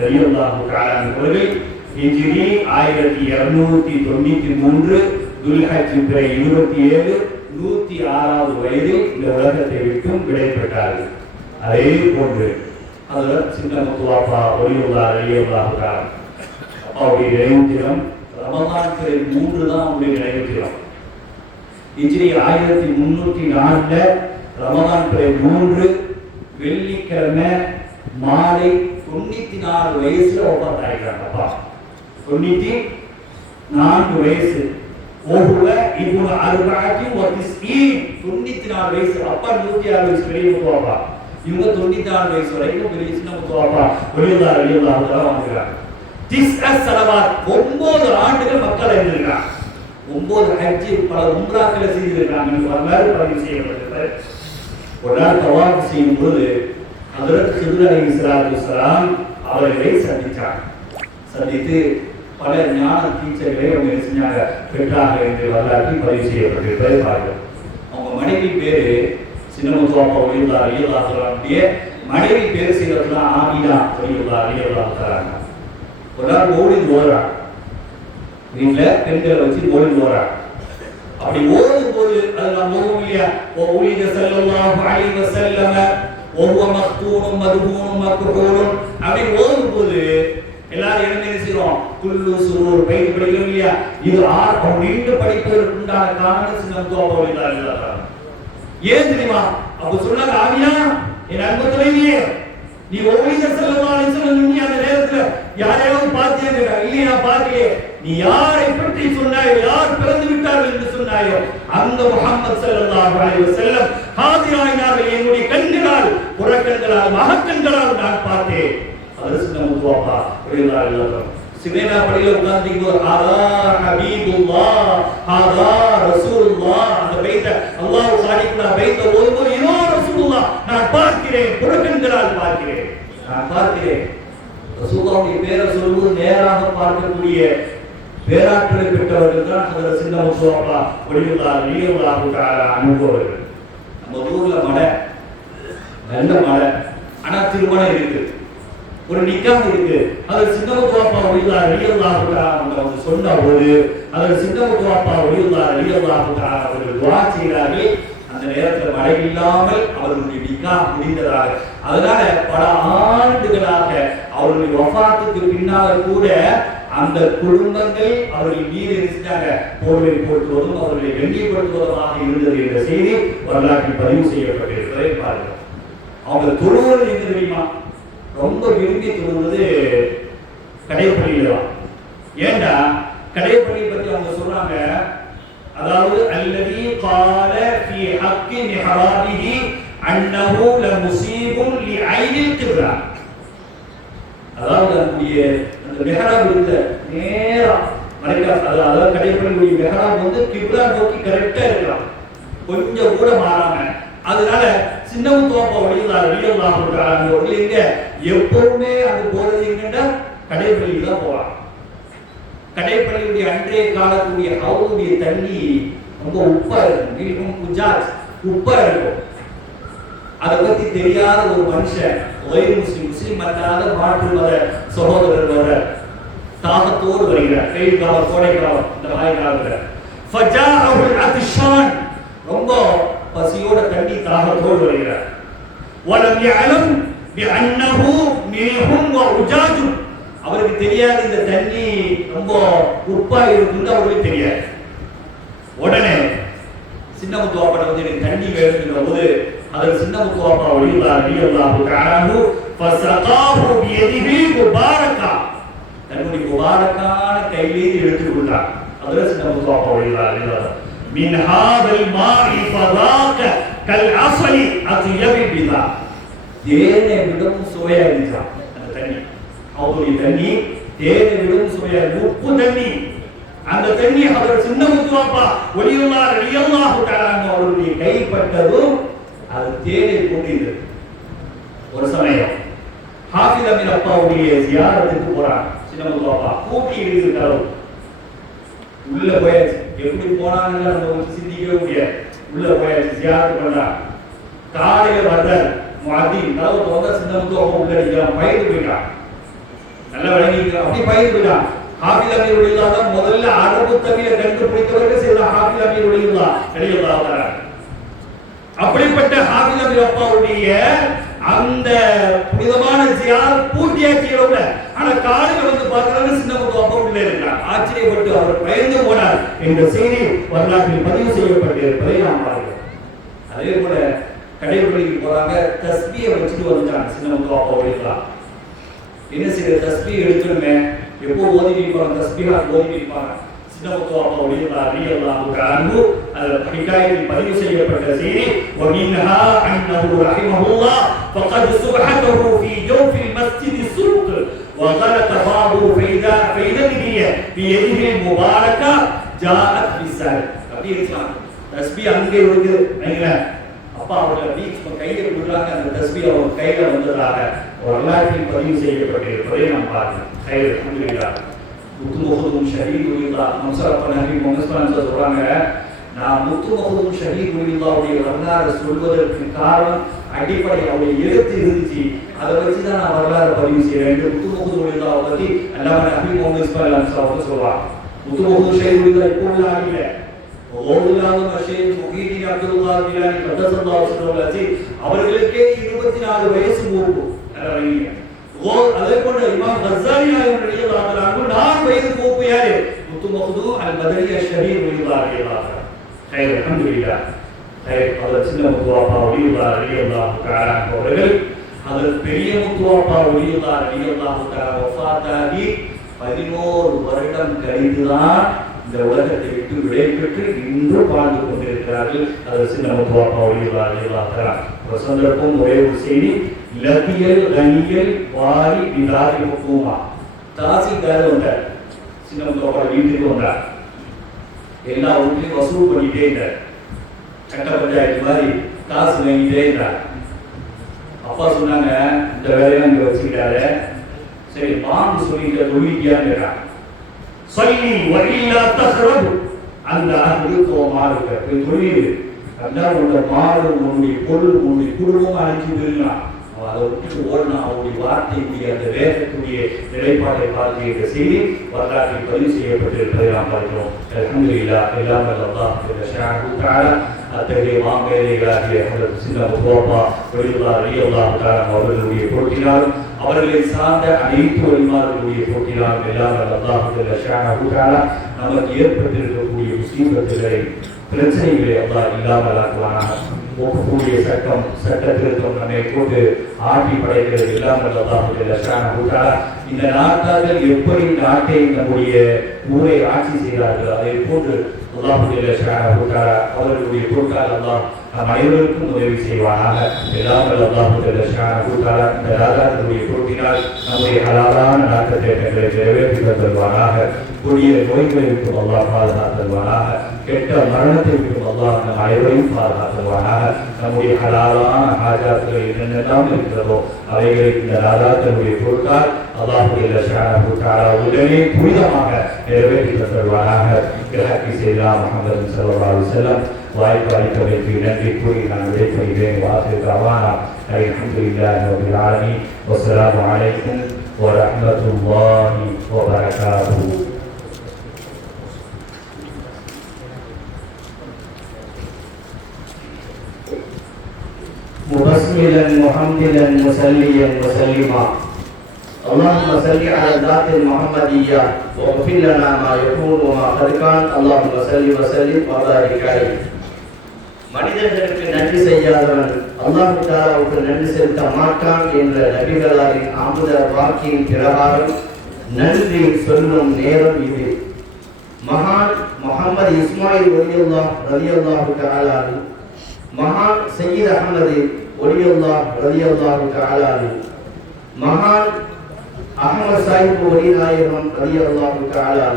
ரலியல்லாஹு தஆலா அவர்கள் ஹிஜ்ரி 1293 துல்ஹஜ் பிறை 27 106வது வயதில் இந்த உலகத்தை விட்டும் விடைபெற்றார்கள். அதே போன்று அதில் சின்ன முத்துவாப்பா ரலியல்லாஹு தஆலா அப்பாவுடைய நினைவு தினம் ரமதான் பிறை 3 தான் அவருடைய நினைவு தினம். ஹிஜ்ரி 1304 ரமதான் பிறை 3 வெள்ளிக்கிழமை மாலை 94 வயசுல ஒப்பந்தாயிட்டாங்க. அப்பா 94 வயசு. ஓஹுவ இப்னு 94 வயசு. அப்பா 106 வயசு பெரிய முத்துவாப்பா. இவங்க 94 வயசு வரைக்கும் பெரிய சின்ன முத்துவாப்பா ரலியல்லாஹு தஆலா வாழ்ந்தாங்க. 9 சலவாத் 9 ஆண்டுகள் மக்கள் இருந்திருக்காங்க. 9 ஹஜ் பல உம்ராக்களை செய்திருக்காங்க. வரலாறு பதிவு செய்யப்பட்டிருக்கிறது. ஒரு நாள் தவாஃப் செய்யும் போது ஹஜ்ரத் ஹித்ர் அலைஹிஸ்ஸலாம் அவர்களை சந்தித்து பல ஞான டீச்சர்களை அவங்க செஞ்சாங்க பெற்றாங்க என்று வரலாற்றில் பதிவு செய்யப்பட்டிருப்பதை பார்க்கிறோம். அவங்க மனைவி பேரு சின்ன முத்துவாப்பா ரலியல்லாஹு தஆலாவுடைய மனைவி பேரு சீரத்துல்லா ஆமினா ரலியல்லாஹு தஆலா. ஒரு நாள் மௌலித் ஓதுறாங்க. வீட்டுல பெண்களை வச்சு மௌலித் ஓதுறாங்க. அப்படி ஓதும் போது அது நாம் ஓதுவோம் இல்லையா, ஒலித ஸல்லல்லாஹு அலைஹி வஸல்லம் وهو مختون مدهون مكحول அப்படி ஓதும் போது எல்லாரும் என்ன செய்றோம், குல்லு சுரூர் பைத் படிக்கிறோம் இல்லையா. இது ஆர்வம் நீண்டு படிப்பதற்கு உண்டான காரணம் சின்ன முத்துவாப்பா ரலியல்லாஹு தஆலா. ஏன் தெரியுமா? அப்ப சொன்னாங்க, ஆமியா என் அன்பு துணைவியே, நீ ஒலித ஸல்லல்லாஹு அலைஹி வஸல்லம் நீ அந்த நேரத்துல யாரையாவது பார்த்தியா கேட்டா, இல்லையா நான் பார்க்கலையே. நீ யாரை பற்றி சொன்னாயோ, யார் பிறந்து விட்டார்கள் என்று சொன்னாயோ அந்த முஹம்மது ஸல்லல்லாஹு அலைஹி வஸல்லம் ஹாதிராயினார்கள் என்னுடைய கண்களால், புறக்கண்களால், மகக்கண்களால் நான் பார்த்தேன். அது சின்ன முத்துவாப்பா ரலியல்லாஹு தஆலா. சினேனா படியில உட்கார்ந்திருக்கும் ஹாதா ஹபீபுல்லாஹ் ஹாதா ரசூலுல்லாஹ் அந்த பைத்த அல்லாஹ் சாதிக்குனா பைத்த ஓதும்போது இதோ ரசூலுல்லாஹ் நான் பார்க்கிறேன், புறக்கண்களால் பார்க்கிறேன், நான் பார்க்கிறேன். ரசூலுல்லாஹ்வுடைய பேரை சொல்லும்போது நேராக பார்க்கக்கூடிய பேராற்றலை பெற்றவர்கள் தான் ஹஜ்ரத் சின்ன முத்துவாப்பா ரலியல்லாஹு தஆலா அனுபவர்கள். நம்ம ஊர்ல மழை, நல்ல மழை, ஆனா திருமணம் இருக்கு, ஒரு நிக்காஹ் இருக்கு. அது சின்ன முத்துவாப்பா ரலியல்லாஹு தஆலா அவங்க சொன்ன போது அது சின்ன முத்துவாப்பா ரலியல்லாஹு தஆலா அவர்கள் துஆ செய்கிறார்கள். அந்த நேரத்தில் மழை இல்லாமல் அவர்களுடைய நிக்காஹ் முடிந்ததாக. அதனால பல ஆண்டுகளாக அவர்களுடைய வஃபாத்துக்கு பின்னால் கூட அந்த குடும்பங்கள் அவர்கள் மீது இருந்துட்டாங்க போர்வை போட்டுவதும் அவர்களை கண்ணியப்படுத்துவதாக இருந்தது என்ற செய்தி வரலாற்றில் பதிவு செய்யப்பட்டிருப்பதை பார்க்கிறோம். அவங்க தொழுவது எங்க தெரியுமா? ரொம்ப விரும்பி தொழுவது கடைப்பள்ளியில தான். ஏண்டா கடைப்பள்ளி பத்தி அவங்க சொல்றாங்க, அதாவது அல்லதி قال في حق محرابه انه لمصيب لعين القبلة. அதாவது அந்த மெஹராப் இருந்த நேரா மறைக்கா, அதாவது கடைப்பள்ளியுடைய மெஹராப் வந்து கிப்லா நோக்கி கரெக்டா இருக்கலாம், கொஞ்சம் கூட மாறாம. அதனால சின்ன முத்துவாப்பா ரலியல்லாஹு தஆலா அவர்கள் எங்க எப்பவுமே அது போறது எங்கன்னா கடைப்பள்ளிக்கு தான் போவாங்க. கடைப்பள்ளியுடைய அன்றைய காலத்துடைய அவருடைய தண்ணி ரொம்ப உப்பா இருக்கும், மிகவும் குஜாஜ் உப்பா இருக்கும். அதை பத்தி தெரியாத ஒரு மனுஷன் முஸ்லிம் அல்லாத மாற்று மத சகோதரர் வர தாகத்தோடு வருகிறார். வெயில் காலம், கோடை காலம், இந்த மாதிரி காலத்துல ஃபஜாஅஹுல் அத்ஷான், ரொம்ப பசியோட தண்ணி தாகத்தோடு வருகிறார். வலம் யஅலம் பிஅன்னஹு மில்ஹும் வ உஜாஜ், அவருக்கு தெரியாது இந்த தண்ணி ரொம்ப உப்பா இருக்குன்னு அவருக்கு தெரியாது. உடனே சின்ன முத்துவாப்பா வந்து எனக்கு தண்ணி வேணுங்கிற போது அதில் சின்ன முத்துவாப்பா ரலியல்லாஹு தஆலா ஃபஸகாஹு பியதிஹி முபாரகா, தன்னுடைய முபாரக்கான கையிலேயே எடுத்துக் கொண்டார். அதில் சின்ன முத்துவாப்பா ரலியல்லாஹு மின் ஹாதல் மாஇ ஃபதாக கல் அஸ்லி அத்யபி பிதா, தேனை விடவும் சுவையா இருந்துச்சு அந்த தண்ணி. அவருடைய தண்ணி தேனை விடவும் சுவையா, உப்பு தண்ணி. அந்த தண்ணி அவர் சின்ன முத்துவாப்பா ரலியல்லாஹு தஆலா அவருடைய கைப்பட்டதும் அது தேனை கொண்டிருந்தது. ஒரு சமயம் ஹாஃபிஸ் அமீர் அப்பாவுடைய ஜியாரத்துக்கு போறாங்க. சின்ன முத்துவாப்பா கூட்டி இருக்கிறார், உள்ள போயாச்சு. எப்படி போனாங்கன்னு நம்ம சிந்திக்கவே முடியாது. உள்ள போயாச்சு, ஜியாரத்து பண்றாங்க. காலையில வர்றார், முஅத்தி அதாவது தோதா சின்னமுத்து அப்பா உள்ள அடிக்கிறான், பயந்து போயிட்டான். நல்லா விளங்கிக்க, அப்படி பயந்து போயிட்டான். ஹாஃபிஸ் அமீர் ரலியல்லாஹு அன்ஹு முதல்ல அரபு தமிழை கண்டுபிடித்தவர்கள் செய்த ஹாஃபிஸ் அமீர் ரலியல்லாஹு அன்ஹு. அப்படிப்பட்ட ஹாஃபிஸ் அமீர் அப்பாவுடைய அந்த புனிதமான ஜியாரத் பூர்த்தியாக்கியவங்க, ஆனா காலையில வந்து பார்க்கறாங்க சின்னமுத்து அப்பா உள்ள இருக்கார். ஆச்சரியப்பட்டு அவர் பயந்து போனார் என்ற செய்தி வரலாற்றில் பதிவு செய்யப்பட்டிருப்பதை நாம் பார்க்கிறோம். அதே போல கடைபிடிக்கு போறாங்க, தஸ்பீயை வச்சுட்டு வந்துட்டாங்க சின்னமுத்து அப்பா ஓடிக்கலாம். என்ன செய்ய, தஸ்பீ எடுக்கணுமே, எப்போ ஓதிட்டு இருப்பாங்க, தஸ்பீஹா ஓதிட்டு இருப்பாங்க. சின்னமுத்து அப்பா ரலியல்லாஹு அன்ஹு அந்த ஹிகாயத்தில் பதிவு செய்யப்பட்ட செய்தி, ومنها أنه رحمه الله فقد سبحته في جوف المسجد السوق وغلق بابه فإذا بيده المباركة جاءت بالسهل. அப்படி இருக்கலாம். தஸ்பீ அங்கே இருக்கு நீங்களா, அப்பா அவர்கள் பீச் கையில கொடுக்குறாங்க, அந்த தஸ்பீ அவங்க கையில வந்ததாக வரலாற்றில் பதிவு செய்யப்பட்டிருப்பதை நாம் பார்க்கிறோம். கையில் அல்ஹம்துலில்லாஹ். முத்துமுகதும் ஷஹீதுல்லா மன்சரப்ப நபி முஹம்மது சொல்றாங்க, நான் முத்துமுகதும் ஷஹீதுல்லாவுடைய வரலாறு சொல்வதற்கு காரணம் அடிப்படை அவருடைய எழுத்து இருந்துச்சு, அதை வச்சு தான் நான் வரலாறு பதிவு செய்யறேன். முத்துமுகதுல்லாவை பத்தி அல்லாம நபி முஹம்மது ஸல்லல்லாஹு அலைஹி வஸல்லம் சொல்றாங்க. முத்துமுகதும் ஷஹீதுல்லா இப்போ உள்ள ஆகில அவர்களுக்கே 24 வயசு மூப்பு. அதே போல இமாம் கஸ்ஸாலி ரலியல்லாஹு அன்ஹு 4 வயது மூப்பு. யாரு? முத்துமஹ்து அல் பதரி அஷ்-ஷரீஃப் ரலியல்லாஹு அன்ஹு. கைர் அல்ஹம்துலில்லாஹ். கைர் அவர் சின்ன முத்துவாப்பா ரலியல்லாஹு தஆலா அவர்கள் அதற்கு பெரிய முத்துவாப்பா ரலியல்லாஹு தஆலா வஃபாத்தாகி 11 வருடம் கழித்துதான் இந்த உலகத்தை விட்டு விடைபெற்று இன்று வாழ்ந்து கொண்டிருக்கிறார்கள். அது சின்ன முத்துவாப்பா ரலியல்லாஹு தஆலா. ஒரு சந்தர்ப்பம், ஒரே ஒரு செய்தி, லகியல் கனியல் வாரி பிதாரி ஹுக்குமா. தாசில்தார் வந்தார், சின்ன முத்துவாப்பா வீட்டுக்கு வந்தார். எல்லா வீட்லையும் வசூல் பண்ணிட்டே இருந்தார். கட்ட பஞ்சாயத்து மாதிரி காசு வாங்கிட்டே இருந்தார். அப்பா சொன்னாங்க, இந்த வேலையெல்லாம் இங்க வச்சுக்கிட்டாரு, சரி பாம்பு சொல்லிட்டு தொழுவிக்கியான்னு கேட்டாங்க. சொல்லி வரில்லா தஹ்ரபு, அந்த மாறுக்க தொழில் அதான் உங்க மாடு, உன்னுடைய பொருள், உன்னுடைய குடும்பம் அழைச்சி போயிருந்தான். அதை விட்டு ஓடனா அவருடைய வார்த்தைக்குரிய அந்த வேகத்துடைய நிலைப்பாட்டை பார்த்து இந்த செய்தி வரலாற்றில் பதிவு செய்யப்பட்டிருப்பதை நாம் பார்க்கிறோம். அல்ஹம்துலில்லாஹ். எல்லாம் அல்லாஹ் ஷானஹு தஆலா அத்தகைய மாமேதைகளாகிய சின்ன முத்துவாப்பா ரலியல்லாஹு தஆலா அவர்களுடைய போட்டினாலும் அவர்களை சார்ந்த அனைத்து வழிமார்களுடைய போட்டினாலும் எல்லாம் அல்லாஹ் ஷானஹு தஆலா நமக்கு ஏற்பட்டிருக்கக்கூடிய முசீபத்துகளை, பிரச்சனைகளை அல்லாஹ் இல்லாமல் ஆக்குவானாக. போகக்கூடிய சட்ட திருத்தம் நம்மை போட்டு ஆட்சி படைக்கிறது இல்லாமல் அல்லாஹ் ஷானஹு தஆலா இந்த நாட்டார்கள் எப்படி நாட்டை நம்முடைய ஊரை ஆட்சி செய்கிறார்கள், அதை போன்று அல்லாஹ் ஷானஹு தஆலா அவர்களுடைய பொருட்கள் அல்லாஹ் நம் அனைவருக்கும் உதவி செய்வானாக. எல்லாம் அல்லாஹ் ஷானஹு தஆலா இந்த ராஜாக்களுடைய பொருட்டினால் நம்முடைய ஹலாலான நாட்டு தேட்டங்களை நிறைவேற்றி தருவானாக. கொடிய நோய்களை விட்டு அல்லாஹ் பாதுகாத்தல்வானாக. கெட்ட மரணத்தை விட்டு அல்லாஹ் நம் அனைவரையும் பாதுகாத்தல்வானாக. நம்முடைய ஹலாலான ஹாஜாத்துகள் என்னென்னலாம் இருக்கிறதோ அவைகளை இந்த ராஜாக்களுடைய பொருட்கள் அல்லாஹ் ஷானஹு தஆலா உடனே புனிதமாக நிறைவேற்றி தருவானாக. இறக்கி செய்யலாம் முஹம்மது ஸல்லல்லாஹு அலைஹி வஸல்லம். வாய்ப்பு அளித்தமைக்கு நன்றி கூறி நான் விடைபெறுகிறேன். வாசிற்கு அவானா அல்ஹம்துலில்லாஹி ரப்பில் ஆலமீன். வஸ்ஸலாமு அலைக்கும் வரஹ்மத்துல்லாஹி வபரகாத்துஹு. مبسملا محمدا مسليا مسلما اللهم صل على الذات المحمدية واغفر لنا ما يكون وما قد كان اللهم صل وسلم وبارك عليه. மனிதர்களுக்கு நன்றி செய்யாதவன் அல்லாஹ் தஆலாவுக்கு நன்றி செலுத்த மாட்டான் என்ற நபிகளாரின் அமுத வாக்கின் பிரகாரம் நன்றி சொல்லும் நேரம் இது. மகான் முஹம்மது இஸ்மாயில் ரலியல்லாஹு தஆலா, மகான் சையீத் அஹ்மது ரலியல்லாஹு தஆலா, மகான் அஹ்மத் சாஹிப் வலிநாயகம் ரலியல்லாஹு தஆலா,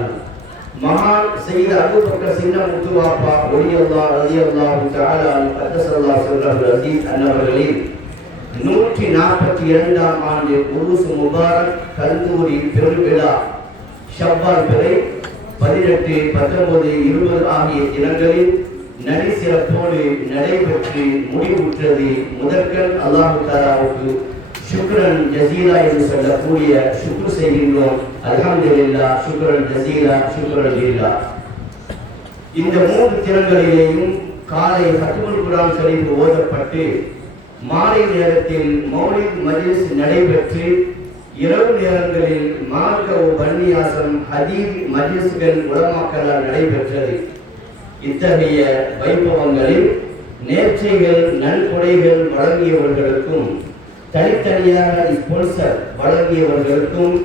மகான் சையீத் அபூபக்கர் சின்ன முத்துவாப்பா ரலியல்லாஹு தஆலா கத்தஸல்லாஹு சிர்ரஹு அஸீஸ் அன்னவர்களின் 142ஆம் ஆண்டு உருஸ் முபாரக் கந்தூரி பெருவிழா ஷவ்வால் பிறை 18, 19, 20 ஆகிய தினங்களில் நடிசிறப்போடு நடைபெற்று முடிவுற்றது. முதற்கண் அல்லாஹு தஆலாவுக்கு ஷுக்ரன் ஜஸீலா என்று சொல்லக்கூடிய ஷுக்ர் செய்கின்றோம். அல்ஹம்துலில்லாஹ், ஷுக்ரன் ஜஸீலா, ஷுக்ரன் லில்லாஹ். இந்த 3 தினங்களிலேயும் காலை ஹத்முல் குர்ஆன் ஷரீஃப் ஓதப்பட்டு மாலை நேரத்தில் மௌலித் மஜ்லிஸ் நடைபெற்று இரவு நேரங்களில் மார்க்க உபன்யாசம் ஹதீஸ் மஜ்லிஸ்கள் உலமாக்களால் நடைபெற்றது. இத்தகைய வைபவங்களில் நேர்ச்சைகள் நன்கொடைகள் வழங்கியவர்களுக்கும் தனித்தனியாக ஸ்பான்சர் வழங்கியவர்களுக்கும்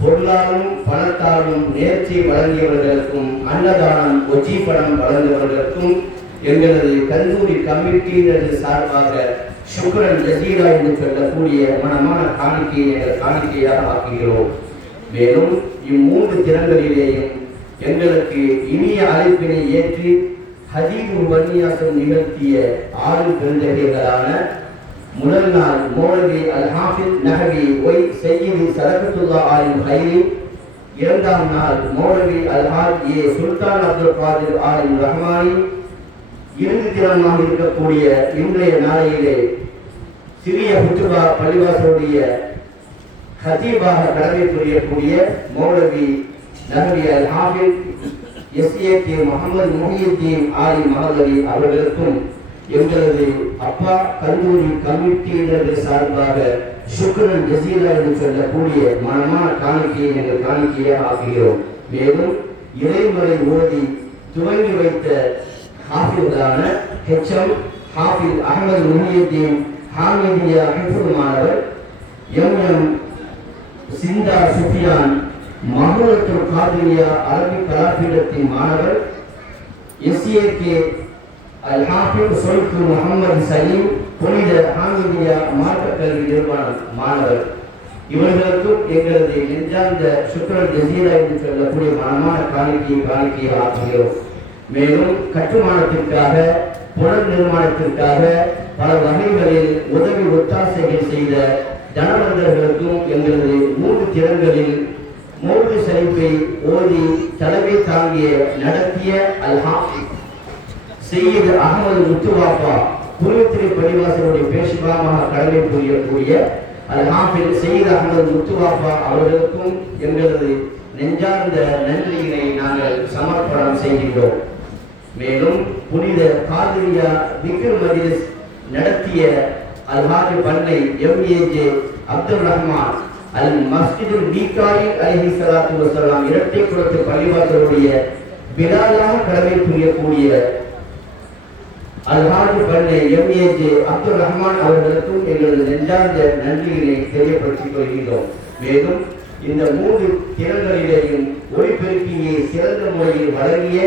பொருளாலும் பணத்தாலும் நேர்ச்சி வழங்கியவர்களுக்கும் அன்னதானம் ஒஜி பணம் வழங்கியவர்களுக்கும் எங்களது கல்லூரி கமிட்டியினது சார்பாக ஷுக்ரன் ஜஸீலா என்று சொல்லக்கூடிய மனமான காணிக்கையாக ஆக்குகிறோம். மேலும் இம்மூன்று தினங்களிலேயும் எங்களுக்கு இனிய அழைப்பினை ஏற்றி ஹதீஸ் உபன்யாசம் நிகழ்த்திய 6 பெருந்தகைகளான முதல் நாள் மௌலவி அல் ஹாஃபிஸ் நஹவி ஒய் சையீது சதகத்துல்லா ஆலிம் ஹைரி, இரண்டாம் நாள் மௌலவி அல் ஹாஜ் ஏ சுல்தான் அப்துல் காதிர் ஆலிம் ரஹ்மானி, இறுதி தினமாக இருக்கக்கூடிய இன்றைய நாளையிலே சிறிய ஹுத்துபா பள்ளிவாசலுடைய ஹதீபாக கடமை புரியக்கூடிய மௌலவி நஹவி அல் ஹாஃபிஸ் எஸ்ஏகே முகமது முஹியுத்தீன் ஆலிம் மஹல்லி அவர்களுக்கும் எங்களது அப்பா கல்லூரி கமிட்டியினது சார்பாக ஷுக்ரன் ஜஸீலா என்று சொல்லக்கூடிய மனமான காணிக்கையை எங்கள் காணிக்கையாக ஆக்குகிறோம். மேலும் இறைமறை ஓதி துவங்கி வைத்த ஹாஃபிஸான ஹெச்எம் ஹாஃபிஸ் அஹமது முஹியுத்தீன் ஹாமிதியா ஹிஃபுல் மாணவர், எம்எம் சிந்தா சுஃபியான் மஹூரத்துல் காதிரியா அரபிக் கலாபீடத்தின் மாணவர், எஸ்ஏகே அல் ஹாஃபிஸ் சொல்கு முகமது சலீம் புனித ஹாமிதியா மார்க்க கல்வி நிறுவன மாணவர். இவர்களுக்கும் எங்களது நெஞ்சார்ந்த ஷுக்ரன் ஜஸீலா என்று சொல்லக்கூடிய மனமான காணிக்கையை ஆக்குகிறோம். மேலும் கட்டுமானத்திற்காக புனர் நிர்மாணத்திற்காக பல வகைகளில் உதவி ஒத்தாசைகள் செய்த தனவந்தர்களுக்கும் எங்களது 3 தினங்களில் மௌலித் ஷரீஃபை ஓதி தலைமை தாங்கிய நடத்திய அல் ஹாஃபிஸ் சையீது அஹமது முத்துவாப்பா புனித்திரை பள்ளிவாசலுடைய பேஷ்வாமாக கடமை புரியக்கூடிய அல் ஹாஃபிஸ் சையீது அஹமது முத்துவாப்பா அவர்களுக்கும் எங்களது நெஞ்சார்ந்த நன்றியினை நாங்கள் சமர்ப்பணம் செய்கின்றோம். மேலும் புனித காதிரியா திக்ர் மஜ்லிஸ் நடத்திய அல் ஹாஜ் பண்ணை எம்ஏஜே அப்துல் ரஹ்மான் அல் மஸ்ஜிதுல் மீகாயில் அலைஹிஸ்ஸலாத்து வஸலாம் இரட்டை குளத்து பள்ளிவாசலுடைய பிலாலாக கடமை புரியக்கூடிய அல் ஹாஜ் பண்ணை எம்ஏஜே அப்துல் ரஹ்மான் அவர்களுக்கும் எங்களது நெஞ்சார்ந்த நன்றியினை தெரியப்படுத்திக் கொள்கிறோம். மேலும் இந்த 3 தினங்களிலேயும் ஒளிபெருக்கியை சிறந்த முறையில் வழங்கிய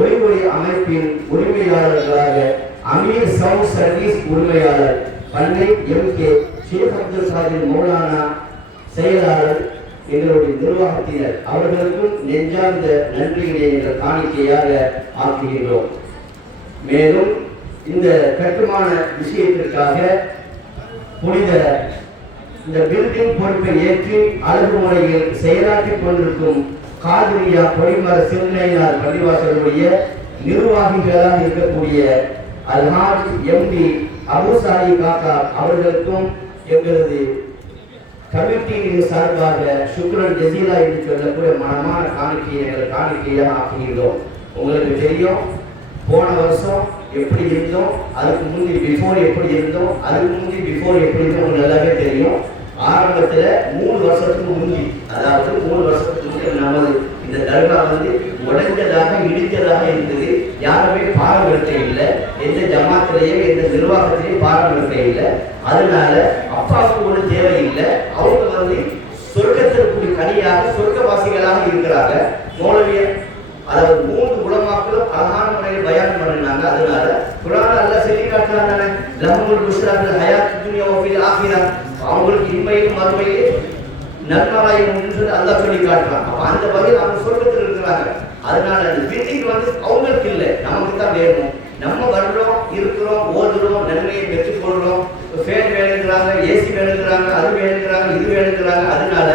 ஒளி அமைப்பின் உரிமையாளர்களாக அமீர் சவுண்ட் சர்வீஸ் உரிமையாளர் பண்ணை எம்கே ஷேக் அப்துல் காதிர் மௌலானா செயலாளர், எங்களுடைய நிர்வாகத்தினர் அவர்களுக்கும் நெஞ்சார்ந்த நன்றியினை எங்கள் காணிக்கையாக ஆக்குகின்றோம். மேலும் இந்த கட்டுமான விஷயத்திற்காக புனித இந்த பில்டிங் பொறுப்பை ஏற்று அழகு முறையில் செயலாற்றிக் கொண்டிருக்கும் காதிரியா பொலிமர சிறுநையார் பள்ளிவாசலுடைய நிர்வாகிகளாக இருக்கக்கூடிய அல்ஹாஜ் எம்டி அபுசாரி காக்கா அவர்களுக்கும் எங்களது கமிட்டியின் சார்பாக ஷுக்ரன் ஜஸீலா என்று சொல்லக்கூடிய மனமான காணிக்கையாக ஆக்குகிறோம். உங்களுக்கு தெரியும், போன வருஷம் எப்படி இருந்தோம், அதுக்கு முந்தி பிஃபோர் எப்படி இருந்தோம், அதுக்கு முந்தி பிஃபோர் எப்படி இருந்தோம் உங்களுக்கு நல்லாவே தெரியும். ஆரம்பத்தில் 3 வருஷத்துக்கு முந்தி, அதாவது 3 வருஷத்துக்கு முந்தி நமது இந்த தர்கா உடைஞ்சதாக இடிஞ்சதாக இருந்தது. யாருமே பாரம் எடுக்க இல்லை, எந்த ஜமாத்திலேயே எந்த நிர்வாகத்திலேயும் பாரம் எடுக்க இல்லை. அதனால அப்பாவுக்கு ஒரு தேவை இல்லை. அவங்க சொர்க்கத்திற்குரிய கனியாக சொர்க்கவாசிகளாக இருக்கிறாங்க. மௌலவிய அதாவது 3 உலமாக்களும் அழகான முறையில் பயான் பண்ணினாங்க. அதனால குர்ஆன் அல்லாஹ் சொல்லி காட்டுறாங்க, லஹுல் புஷ்ரா ஃபில் ஹயாத் துன்யா வ ஃபில் ஆகிரா, அவங்களுக்கு இன்மையிலும் மறுமையிலும் நன்மராயம் என்று அல்லாஹ் சொல்லி காட்டுறான். அப்ப அந்த வகையில் அவங்க சொர்க்கத்தில் இருக்கிறாங்க. அதனால அந்த பில்டிங் அவங்களுக்கு இல்லை, நமக்கு தான் வேணும். நம்ம வர்றோம், இருக்கிறோம், ஓதுறோம், நன்மையை பெற்றுக்கொள்றோம். ஃபேன் வேணுங்கிறாங்க, ஏசி வேணுங்கிறாங்க, அது வேணுங்கிறாங்க, இது வேணுங்கிறாங்க. அதனால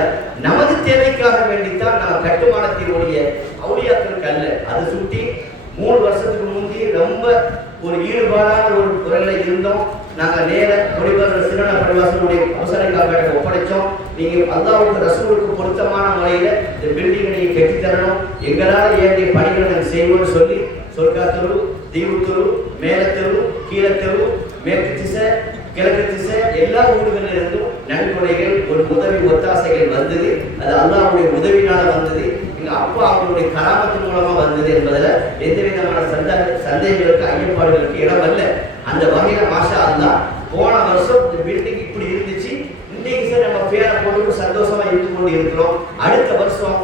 நமது தேவைக்காக வேண்டித்தான் நம்ம கட்டுமானத்தினுடைய அவுளியாக்களுக்கு அல்ல. அதை சுட்டி 3 வருஷத்துக்கு முந்தி ரொம்ப ஒரு ஈடுபாடான ஒரு துறையில இருந்தோம். நாங்க நேர முடிவர்கள் சிறன பள்ளிவாசலுடைய அவசர காப்பீட்டை ஒப்படைச்சோம். நீங்க அல்லாஹ்வுக்கு ரசூலுக்கு பொருத்தமான முறையில இந்த பில்டிங்கை நீங்க கட்டி தரணும், எங்களால் வேண்டிய பணிகளை நாங்கள் செய்வோம்னு சொல்லி சொர்க்காத்தெரு, தீவுத்தெரு, மேலத்தெரு, கீழத்தெரு, மேற்கு திசை, கிழக்கு திசை எல்லா ஊர்களில் இருந்தும் நன்கொடைகள் ஒரு உதவி ஒத்தாசைகள் வந்தது. அது அல்லாஹ்வுடைய உதவினால வந்தது. எங்க அப்பா அவங்களுடைய கராமத்தின் மூலமா வந்தது என்பதில் எந்த விதமான சந்தேகங்களுக்கு ஐயப்பாடுகளுக்கு இடம் அல்ல. அந்த வகையில மாஷா அல்லாஹ் போன வருஷம் இந்த பில்டிங் இப்படி இருந்துச்சு. இன்னைக்கு சார் நம்ம பேரை போட்டு சந்தோஷமா இருந்து கொண்டு இருக்கிறோம். அடுத்த வருஷம்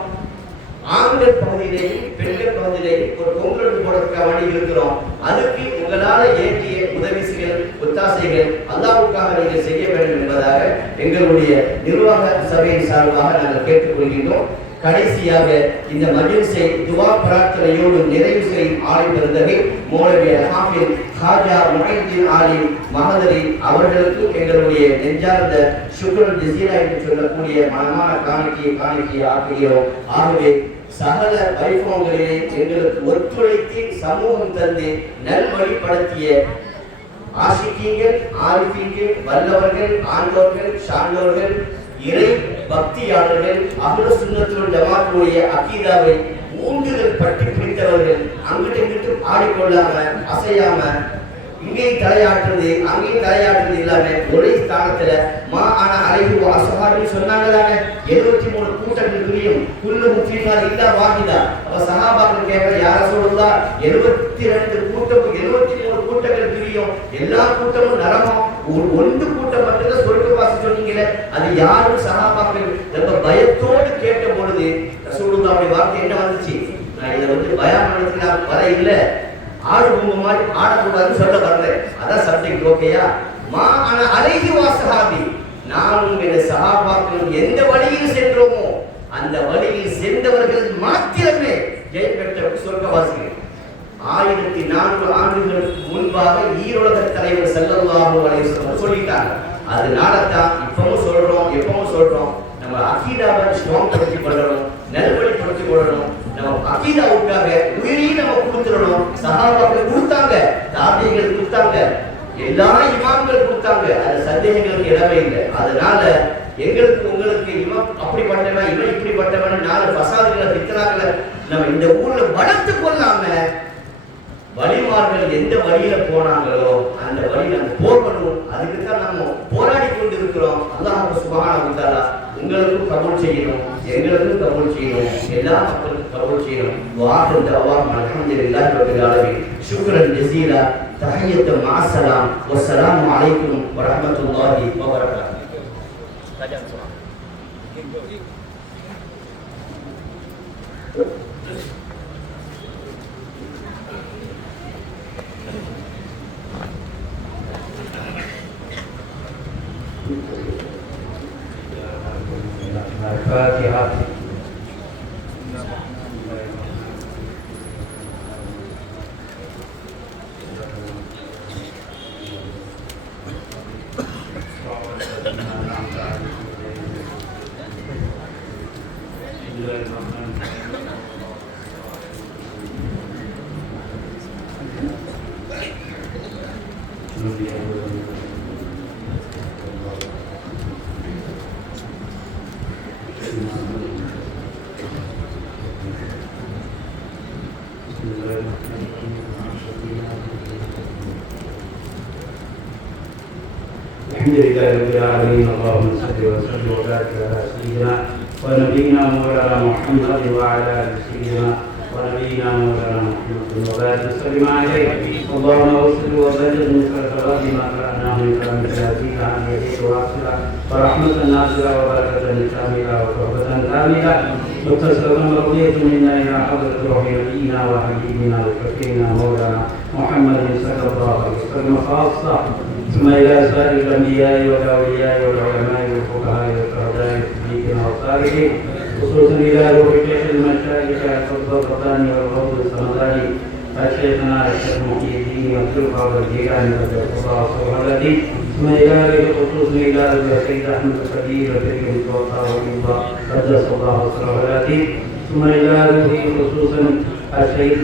ஆண்கள் பகுதியிலேயும் பெண்கள் பகுதியிலேயும் ஒரு பொங்கல் போடுறதுக்காக வேண்டி இருக்கிறோம். அதுக்கு உங்களால ஏற்றிய உதவிகள் ஒத்தாசைகள் அல்லாஹ்வுக்காக நீங்கள் செய்ய வேண்டும் என்பதாக எங்களுடைய நிர்வாக சபையின் சார்பாக நாங்கள் கேட்டுக்கொள்கின்றோம். கடைசியாக இந்த மஜ்லிஸை துவா பிரார்த்தனையோடு நிறைவு செய்யும் ஆலிம் பெருந்தகை மௌலவி ஹாஃபிஸ் ஹாஜா முஹைதீன் ஆலிம் மஹதரி அவர்களுக்கு எங்களுடைய நெஞ்சார்ந்த ஷுக்ரன் ஜஸீலா என்று சொல்லக்கூடிய மனமான காணிக்கையை ஆக்குகிறோம். ஆகவே சகல வைபவங்களிலே எங்களுக்கு ஒத்துழைத்து சமூகம் தந்து நல்வழிப்படுத்திய ஆஷிகீங்கள், ஆரிஃபீங்கள், வல்லவர்கள், ஆண்டோர்கள், சான்றோர்கள், இறை பக்தியாளர்கள், அஹ்லு சுன்னத்துல் ஜமாத்துடைய அகீதாவை ஊன்றுதல் பற்றி பிடித்தவர்கள், அங்கிட்டு இங்கிட்டு ஆடிக்கொள்ளாம அசையாம இங்கேயும் தலையாட்டுறது அங்கேயும் தலையாட்டுறது இல்லாம ஒரே ஸ்தானத்துல மா ஆனா அலைஹி வஸஹாபி சொன்னாங்க தானே. 73 கூட்டங்கள் பிரியும் குல்லு முஃபீனார் இல்லா வாஹிதா. அப்ப சஹாபாக்கள் கேட்கிற யார சொல்லுதா 72 கூட்டம் 73 கூட்டங்கள் பிரியும். எல்லா கூட்டமும் நரகம். ஒன்று கூட்டம் மட்டும் சொர்க்கவாசி சொன்னீங்களே, அது யாரும் சஹாபாக்கள் ரொம்ப பயத்தோடு கேட்ட பொழுது ரசூலுல்லாஹ்வுடைய வார்த்தை என்ன வந்துச்சு? நான் இதை பயான் நடத்தி நான் வர இல்லை, ஆடு பூமி மாதிரி ஆடக்கூடாதுன்னு சொல்ல வர்றேன். அதான் சப்ஜெக்ட். ஓகேயா? மா ஆனா அலைஹி வஸஹாபி, நான் உங்களுடைய சஹாபாக்கள் எந்த வழியில் சென்றோமோ அந்த வழியில் சென்றவர்கள் மாத்திரமே ஜெயம் பெற்ற சொர்க்கவாசிகள். 1400 ஆண்டுகளுக்கு முன்பாக ஈரோலக தலைவர் ஸல்லல்லாஹு அலைஹி வஸல்லம் சொல்லிட்டாங்க. அதனால தான் இப்பவும் சொல்றோம், எப்பவும் சொல்றோம், நம்ம அகீதாவை ஸ்ட்ராங் படுத்தி கொள்ளணும், நல்வழிப்படுத்தி கொள்ளணும். நம்ம அகீதாவுக்காக உயிரையும் நம்ம கொடுத்துடணும். சஹாபாக்கள் கொடுத்தாங்க, தாபியீகள் கொடுத்தாங்க, எல்லா இமாம்கள் கொடுத்தாங்க. அது சந்தேகங்களுக்கு இடமே இல்லை. அதனால எங்களுக்கு உங்களுக்கு இவன் அப்படிப்பட்டவன் இவன் இப்படிப்பட்டவன் 4 ஃபசாதுகளை பித்தனாக்களை நம்ம இந்த ஊர்ல வளர்த்து கொள்ளாம வழிமார்கள் எந்த வழியில போனாங்களோ அந்த வழியில நம்ம போகணும். அதுக்கு தான் நம்ம போராடி கொண்டு இருக்கிறோம். அல்லாஹ் சுப்ஹானஹு வ தஆலா உங்களுக்கும் கபூல் செய்யணும், எங்களுக்கும் கபூல் செய்யணும், எல்லா மக்களுக்கும் கபூல் செய்யணும். வாஹிர் தஅவானா அல்ஹம்துலில்லாஹி ரப்பில் ஆலமீன். ஷுக்ரன் ஜஸீலா. தஹியத்து மஅஸ்ஸலாம். வஸ்ஸலாமு அலைக்கும் வ ரஹ்மத்துல்லாஹி வ பரகாத்துஹு. الفاتحة. الحمد لله رب العالمين. اللهم صل وسلم وبارك على سيدنا ونبينا مولانا محمد وعلى ال سيدنا ونبينا مولانا محمد وبارك وسلم عليه. اللهم وصل وبارك مثل ثواب ما قرأناه من كلام الذين عن يديك واصلا ورحمة ناصرة وبركة كاملة وتوبة كاملة متصلة مرضية منا إلى حضرة روح نبينا وحبيبنا وشفينا مولانا محمد صلى الله عليه وسلم خاصة، ثم إلى سائر الأنبياء والأولياء والعلماء والفقهاء والشهداء والصديقين والصالحين، خصوصا إلى روح شيخ المشايخ القطب الرباني والغوث الصمداني الشيخنا الشيخ محي الدين والخلفاء والجيران والخلفاء والصالحين، ثم إلى خصوصا إلى السيد أحمد الخليل الكريم المتوفى والمضى قدس الله سره، ثم إلى خصوصا الشيخ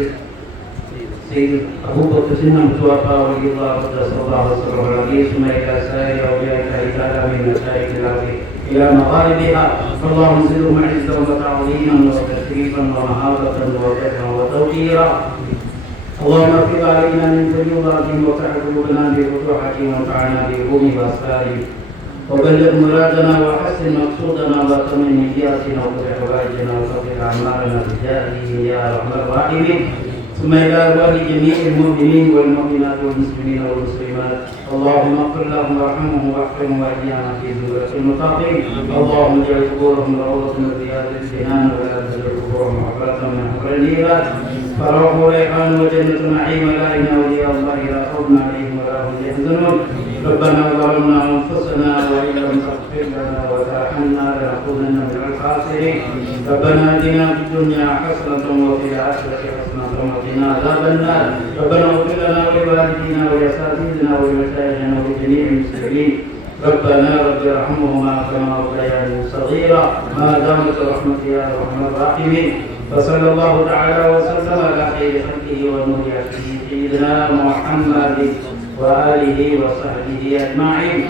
سيد أبو بكر سنة متوفى ولي الله قدس الله سره العزيز ثم إلى سائر أولياء تعالى من مشايخ الأرض إلى مغاربها اللهم زدهم عزا وتعظيما وتشريفا ومهابة وكرما وتوقيرا اللهم اغفر علينا من فيوضاتهم وافتح قلوبنا بفتوحاتهم وانفعنا بعلوم واسرارهم وبلغ مرادنا وحسن مقصودنا وتمم نياتنا وقضي حوائجنا وقضي اعمالنا بجاهه يا ارحم الراحمين ثم الى ارواح جميع المؤمنين والمؤمنات والمسلمين والمسلمات اللهم اغفر لهم وارحمهم واحفظهم واهدنا في زمرة المتقين اللهم اجعل قبورهم روضة من رياض الجنان ولا تجعل قبورهم حفرة من حفر النيران فروح وريحان وجنة نعيم لا إن أولياء الله لا خوف عليهم ولا هم يحزنون ربنا ظلمنا أنفسنا وإن لم تغفر لنا وترحمنا لنكونن من الخاسرين ربنا آتنا في الدنيا حسنة وفي الآخرة حسنة وقنا عذاب النار ربنا اغفر لنا ولوالدينا ولأساتذتنا ولمشايخنا ولجميع المسلمين ربنا رب ارحمهما كما ربياني صغيرا ما دامت رحمتي يا ارحم الراحمين فصلى الله تعالى وسلم على خير خلقه ونور عبده سيدنا محمد وآله وصحبه أجمعين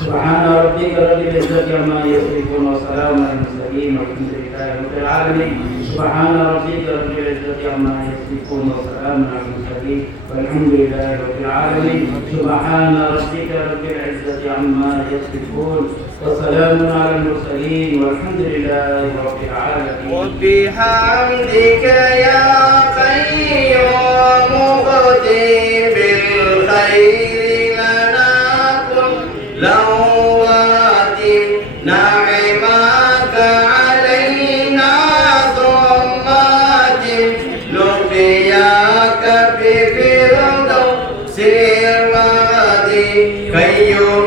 سبحان ربك رب العزة عما يصفون وسلام على المرسلين والحمد لله رب العالمين سبحان ربك رب العزة عما يصفون وسلام على المرسلين والحمد لله رب العالمين سبحان ربك رب العزة عما يصفون وسلام على المرسلين والحمد لله رب العالمين وبحمدك يا قيوم قدير بالخير لنا كل لوات نعمك علينا ثمات لقياك بفردوس المغدي قيوم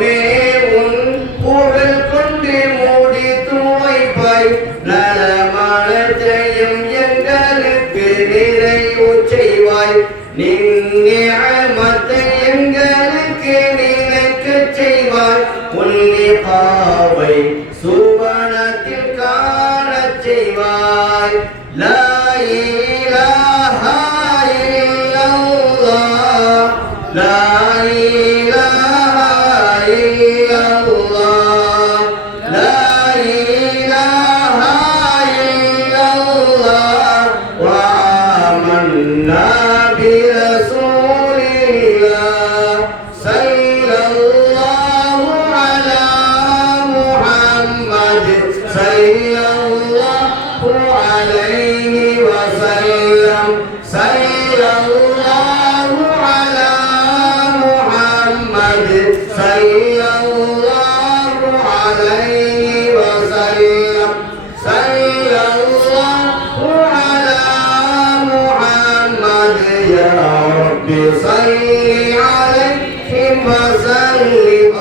சுவனத்தில் காணச் செய்வாய் லா இலாஹ இல்லல்லாஹ் லா இலாஹ இல்லல்லாஹ் லா இலாஹ இல்லல்லாஹ் வ ஆமன்னா பிரசூலில்லாஹ் ஸல்லல்லாஹு அலா sallallahu alaihi wasallam sallallahu ala Muhammad sallallahu alaihi wasallam sallallahu ala Muhammad ya Rabbi salli alaihi wa sallim